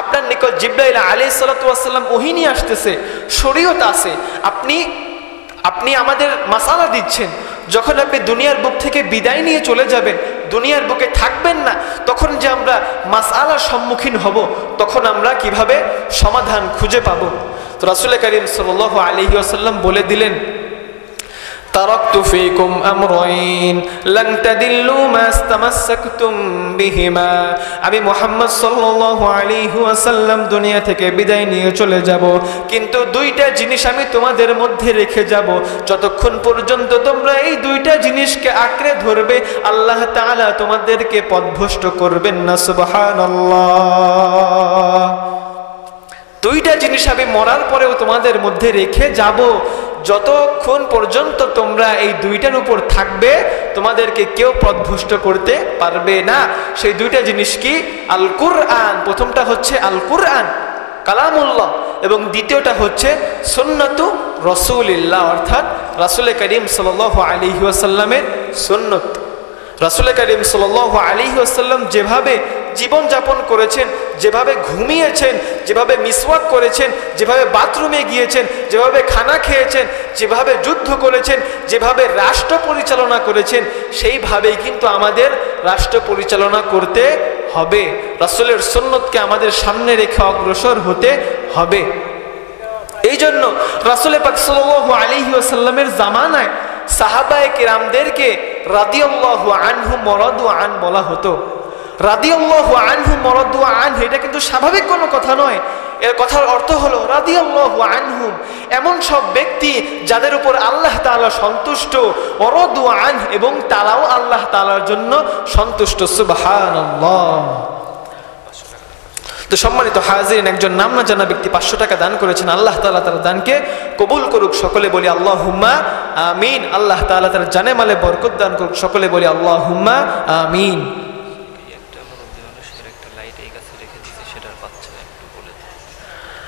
আপনার নিকট জিবরাইল আলাইহিস সালাতু ওয়াস সালাম ওহী নিয়ে আসতেছে, শরীয়ত আছে, আপনি আমাদের মাসালা দিচ্ছেন। যখন আপনি দুনিয়ার বুক থেকে বিদায় নিয়ে চলে যাবেন, দুনিয়ার বুকে থাকবেন না, তখন যে আমরা মাসআলার সম্মুখীন হব, তখন আমরা কিভাবে সমাধান খুঁজে পাব? তো রাসূল করিম সাল্লাল্লাহু আলাইহি ওয়াসাল্লাম বলে দিলেন, তারাকতু ফীকুম আমরাইন লান তাদিল্লু মা ইসতামাসসাকতুম বিহিমা। আমি মুহাম্মদ সাল্লাল্লাহু আলাইহি ওয়াসাল্লাম দুনিয়া থেকে বিদায় নিয়ে চলে যাব, কিন্তু দুইটা জিনিস আমি তোমাদের মধ্যে রেখে যাব, যতক্ষণ পর্যন্ত তোমরা এই দুইটা জিনিসকে আঁকড়ে ধরবে, আল্লাহ তাআলা তোমাদেরকে পথভ্রষ্ট করবেন না। সুবহানাল্লাহ। দুইটা জিনিস আমি মরার পরেও তোমাদের মধ্যে রেখে যাব, যতক্ষণ পর্যন্ত তোমরা এই দুইটার উপর থাকবে, তোমাদেরকে কেউ পথভ্রষ্ট করতে পারবে না। সেই দুইটা জিনিস কি? আল কুরআন। প্রথমটা হচ্ছে আল কুরআন, কালামুল্লাহ, এবং দ্বিতীয়টা হচ্ছে সুন্নাতু রাসূলিল্লাহ, অর্থাৎ রাসূল করিম সাল্লাল্লাহু আলাইহি ওয়াসাল্লামের সুন্নত। রাসূল করিম সাল্লাল্লাহু আলাইহি ওয়াসাল্লাম যেভাবে জীবন যাপন করেছেন, যেভাবে ঘুমিয়েছেন, যেভাবে মিসওয়াক করেছেন, যেভাবে বাথরুমে গিয়েছেন, যেভাবে খানা খেয়েছেন, যেভাবে যুদ্ধ করেছেন, যেভাবে রাষ্ট্র পরিচালনা করেছেন, সেইভাবেই কিন্তু আমাদের রাষ্ট্র পরিচালনা করতে হবে। রাসূলের সুন্নতকে আমাদের সামনে রেখে অগ্রসর হতে হবে। এই জন্য রাসূল পাক সাল্লাল্লাহু আলাইহি ওয়াসাল্লামের জামানায় সাহাবায়ে কেরামদেরকে রাদিয়াল্লাহু আনহুম ওয়া রাদু আন বলা হতো। রাদিয়াল্লাহু আনহুম ওয়া রাদু আন, এটা কিন্তু স্বাভাবিক কোনো কথা নয়। এর কথার অর্থ হলো রাদিয়াল্লাহু আনহুম, এমন সব ব্যক্তি যাদের উপর আল্লাহ তাআলা সন্তুষ্ট, ওয়া রাদু আন, এবং তারাও আল্লাহ তাআলার জন্য সন্তুষ্ট। সুবহানাল্লাহ। তো সম্মানিত হাজিরিন, একজন নাম না জানা ব্যক্তি 500 টাকা দান করেছেন। আল্লাহ তাআলা তার দানকে কবুল করুক, সকলে বলি আল্লাহুম্মা আমিন। আল্লাহ তাআলা তার জানে মালে বরকত দান করুক, সকলে বলি আল্লাহুম্মা আমিন।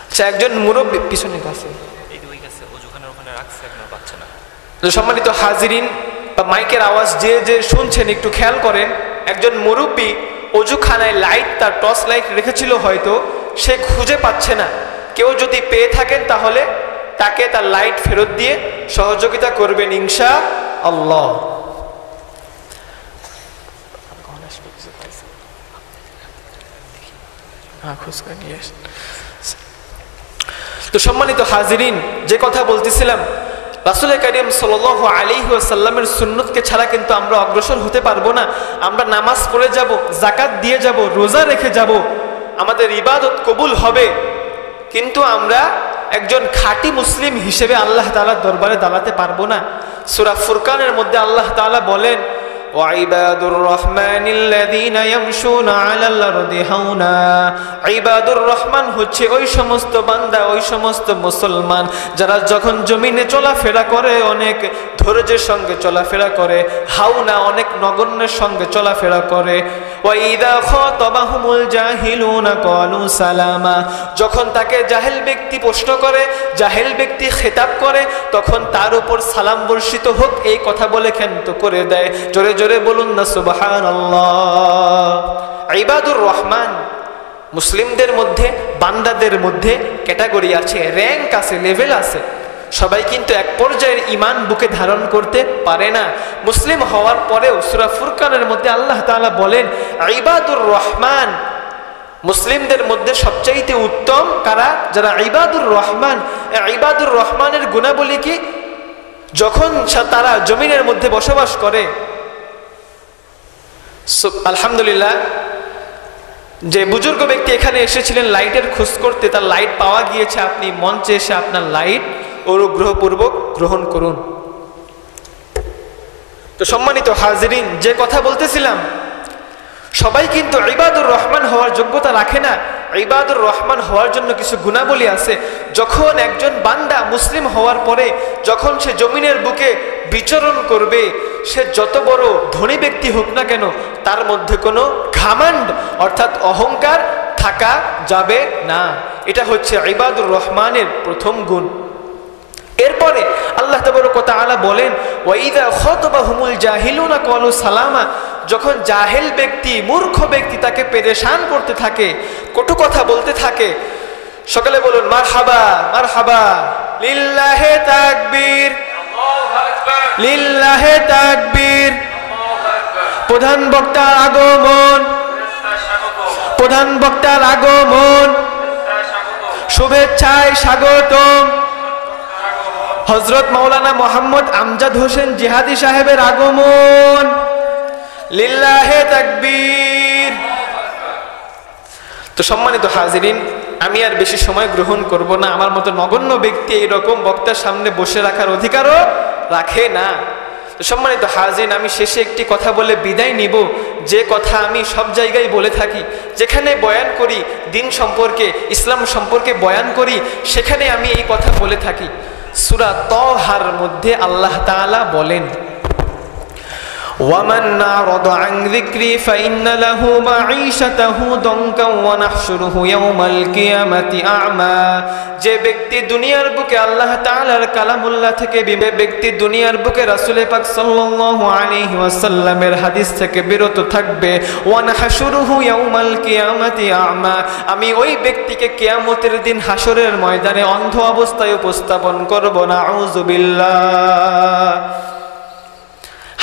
আচ্ছা, একজন মুরব্বী পিছনে কাছে, সম্মানিত হাজিরিন, মাইকের আওয়াজ যে যে শুনছেন একটু খেয়াল করেন। একজন মুরব্বী অজুখানায় লাইট, তার টর্চ লাইট রেখেছিল, হয়তো সে খুঁজে পাচ্ছে না। কেউ যদি পেয়ে থাকেন তাহলে তাকে তার লাইট ফেরত দিয়ে সহযোগিতা করবেন ইনশাআল্লাহ। তো সম্মানিত হাজিরিন, যে কথা বলতেছিলাম, রাসূল করিম সাল্লাল্লাহু আলাইহি ওয়াসাল্লামের সুন্নতকে ছাড়া কিন্তু আমরা অগ্রসর হতে পারবো না। আমরা নামাজ পড়ে যাব, যাকাত দিয়ে যাব, রোজা রেখে যাব, আমাদের ইবাদত কবুল হবে, কিন্তু আমরা একজন খাঁটি মুসলিম হিসেবে আল্লাহ তাআলার দরবারে দাঁড়াতে পারবো না। সূরা ফুরকানের মধ্যে আল্লাহ তাআলা বলেন, ওয়াইবাদুর রহমানিল্লাযীনা ইয়ামশুনা আলাল আরদি হাওনা। ইবাদুর রহমান হচ্ছে ওই সমস্ত বান্দা, ওই সমস্ত মুসলমান যারা যখন জমিনে চলাফেরা করে অনেক ধৈর্যের সঙ্গে চলাফেরা করে, হাওনা অনেক নগণ্যের সঙ্গে চলাফেরা করে। ওয়াইদা খাতাবাহুমুল জাহিলুনা ক্বালু সালামা। যখন তাকে জাহেল ব্যক্তি প্রশ্ন করে, জাহেল ব্যক্তি খেতাব করে, তখন তার উপর সালাম বর্ষিত হোক এই কথা বলে ক্ষান্ত করে দেয়। জোরে জোরে বলুন না সুবহানাল্লাহ। ইবাদুর রহমান মুসলিমদের মধ্যে, বান্দাদের মধ্যে ক্যাটাগরি আছে, র্যাঙ্ক আছে, লেভেল আছে। সবাই কিন্তু এক পর্যায়ের ঈমান বুকে ধারণ করতে পারে না। মুসলিম হওয়ার পরেও সূরা ফুরকানের মধ্যে আল্লাহ তাআলা বলেন, ইবাদুর রহমান মুসলিমদের মধ্যে সবচাইতে উত্তম কারা? যারা ইবাদুর রহমান। ইবাদুর রহমানের গুণাবলী কি? যখন তারা জমিনের মধ্যে বসবাস করে, আলহামদুলিল্লাহ, যে বুজুর্গ ব্যক্তি এখানে এসেছিলেন লাইটের খোঁজ করতে, তার লাইট পাওয়া গিয়েছে। আপনি মঞ্চে এসে আপনার লাইট অনুগ্রহপূর্বক গ্রহণ করুন। তো সম্মানিত হাজিরিন, যে কথা বলতেছিলাম, সবাই কিন্তু ইবাদুর রহমান হওয়ার যোগ্যতা রাখে না। ইবাদুর রহমান হওয়ার জন্য কিছু গুণাবলী আছে। যখন একজন বান্দা মুসলিম হওয়ার পরে যখন সে জমিনের বুকে বিচরণ করবে, সে যত বড় ধনী ব্যক্তি হোক না কেন, তার মধ্যে কোনো ঘামান্ড অর্থাৎ অহংকার থাকা যাবে না। এটা হচ্ছে ইবাদুর রহমানের প্রথম গুণ। এরপরে আল্লাহ তাবারক ওয়া তাআলা বলেন, ওয়াইদা খাতাবাহুমুল জাহিলুনা ক্বালু সালামা। যখন জাহেল ব্যক্তি, মূর্খ ব্যক্তি তাকে পেরেশান করতে থাকে, কটু কথা বলতে থাকে, সকালে বলুন মারহাবা মারহাবা, লিল্লাহি তাকবীর, আল্লাহু আকবার, লিল্লাহি তাকবীর। প্রধান বক্তার আগমন, প্রধান বক্তার আগমন, শুভেচ্ছায় স্বাগতম। হযরত মাওলানা মোহাম্মদ আমজাদ হোসেন জিহাদি সাহেবের আগমন, লিল্লাহি তাকবীর। তো সম্মানিত হাজিরিন, আমি আর বেশি সময় গ্রহণ করব না। আমার মতো নগণ্য ব্যক্তি এইরকম বক্তার সামনে বসে রাখার অধিকারও রাখে না। তো সম্মানিত হাজিরিন, আমি শেষে একটি কথা বলে বিদায় নিব, যে কথা আমি সব জায়গায় বলে থাকি। যেখানে বয়ান করি দিন সম্পর্কে, ইসলাম সম্পর্কে বয়ান করি, সেখানে আমি এই কথা বলে থাকি। সূরা তাহার মধ্যে আল্লাহ তাআলা বলেন, وَمَنْ أَعْرَضَ عَنْ ذِكْرِي فَإِنَّ لَهُ مَعِيشَتَهُ ضَنكًا وَنَحْشُرُهُ يَوْمَ الْقِيَامَةِ أَعْمَى। যে ব্যক্তি দুনিয়ার বুকে আল্লাহ তাআলার কালামুল্লাহ থেকে, ব্যক্তি দুনিয়ার বুকে রাসূল পাক সাল্লাল্লাহু আলাইহি ওয়াসাল্লামের হাদিস থেকে বিরত থাকবে, ওয়ানহাশুরুহু ইয়াউমাল কিয়ামাতি আ'মা। আমি ওই ব্যক্তিকে কিয়ামতের দিন হাসরের ময়দানে অন্ধ অবস্থায় উপস্থাপন করব। নাউযুবিল্লাহ।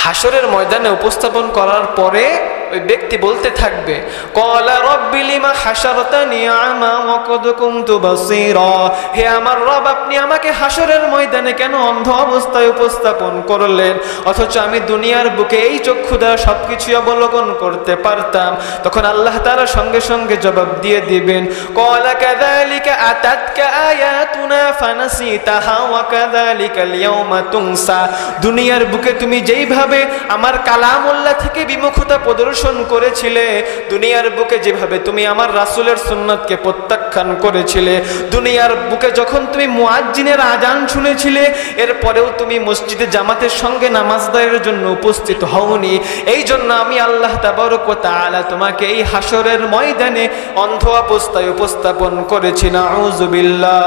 হাসরের ময়দানে উপস্থাপন করার পরে ওই ব্যক্তি বলতে থাকবে, ক্বালা রাব্বি লিমা হাশারতানি আমা ওয়া ক্বাদ কুনতু বাসীরা। হে আমার রব, আপনি আমাকে হাসরের ময়দানে কেন অন্ধ অবস্থায় উপস্থাপন করলেন, অথচ আমি দুনিয়ার বুকে এই চক্ষু দ্বারা সবকিছু অবলোকন করতে পারতাম। তখন আল্লাহ তাআলা সঙ্গে সঙ্গে জবাব দিয়ে দিবেন, ক্বালা কাযালিকা আতাতকা আয়াতুনা ফানাসিতাহা ওয়া কাযালিকাল ইয়াওমা তুনসা। দুনিয়ার বুকে তুমি যেইভাবে আমার কালামুল্লাহ থেকে বিমুখতা প্রদর্শন করেছিলে, দুনিয়ার বুকে যেভাবে তুমি আমার রাসূলের সুন্নাতকে প্রত্যাখ্যান করেছিলে, দুনিয়ার বুকে যখন তুমি মুয়াজ্জিনের আজান শুনেছিলে, এরপরেও তুমি মসজিদে জামাতের সঙ্গে নামাজ আদায়ের জন্য উপস্থিত হওনি। এই জন্য আমি আল্লাহ তাবারক ওয়া তাআলা তোমাকে এই হাসরের ময়দানে অন্ধ অবস্থায় উপস্থাপন করেছি। নাউযুবিল্লাহ।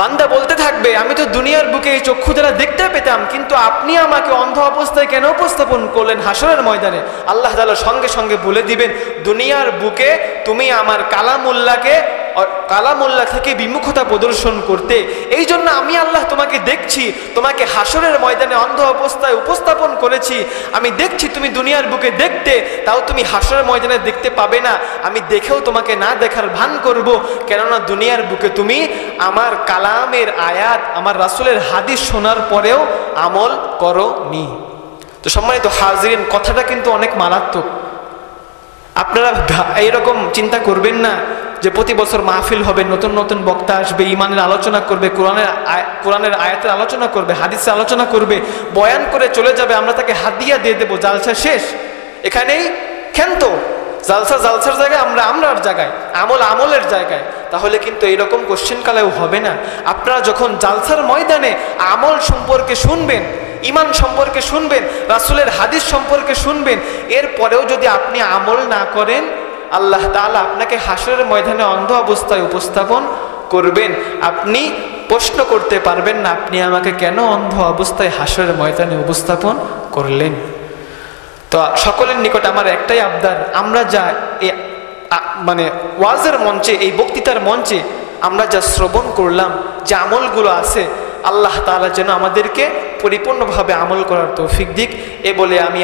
বান্দা বলতে থাকবে, আমি তো দুনিয়ার বুকে এই চক্ষু দ্বারা দেখতে পেতাম, কিন্তু আপনি আমাকে অন্ধ অবস্থায় কেন উপস্থাপন করলেন হাসরের ময়দানে? আল্লাহ তাআলা সঙ্গে সঙ্গে বলে দিবেন, দুনিয়ার বুকে তুমি আমার কালামুল্লাহকে কালামুল্লাহ থেকে বিমুখতা প্রদর্শন করতে। এই জন্য আমি আল্লাহ তোমাকে দেখছি, তোমাকে হাসরের ময়দানে অন্ধ অবস্থায় উপস্থাপন করেছি। আমি দেখছি তুমি দুনিয়ার বুকে দেখতে, তাও তুমি হাসরের ময়দানে দেখতে পাবে না। আমি দেখেও তোমাকে না দেখার ভান করব, কেননা দুনিয়ার বুকে তুমি আমার কালামের আয়াত, আমার রাসূলের হাদিস শোনার পরেও আমল করোনি। তো সম্মানিত হাজিরিন, কথাটা কিন্তু অনেক মারাত্মক। আপনারা এইরকম চিন্তা করবেন না যে প্রতি বছর মাহফিল হবে, নতুন নতুন বক্তা আসবে, ইমানের আলোচনা করবে, কোরআনের আয়াতের আলোচনা করবে, হাদিসের আলোচনা করবে, বয়ান করে চলে যাবে, আমরা তাকে হাদিয়া দিয়ে দেবো, জালসা শেষ, এখানেই ক্ষান্ত। জালসা জালসার জায়গায়, আমরা আমরার জায়গায়, আমল আমলের জায়গায়। তাহলে কিন্তু এইরকম কোশ্চেন কালেও হবে না। আপনারা যখন জালসার ময়দানে আমল সম্পর্কে শুনবেন, ইমান সম্পর্কে শুনবেন, রাসূলের হাদিস সম্পর্কে শুনবেন, এরপরেও যদি আপনি আমল না করেন, আল্লাহ তাআলা আপনাকে হাসরের ময়দানে অন্ধ অবস্থায় উপস্থাপন করবেন। আপনি প্রশ্ন করতে পারবেন না, আপনি আমাকে কেন অন্ধ অবস্থায় হাসরের ময়দানে উপস্থাপন করলেন। তো সকলের নিকট আমার একটাই আবদার, আমরা যা মানে ওয়াজের মঞ্চে, এই বক্তৃতার মঞ্চে আমরা যা শ্রবণ করলাম, যে আমলগুলো আছে, আল্লাহ তাআলা যেন আমাদেরকে পরিপূর্ণভাবে আমল করার তৌফিক দিক। এ বলে আমি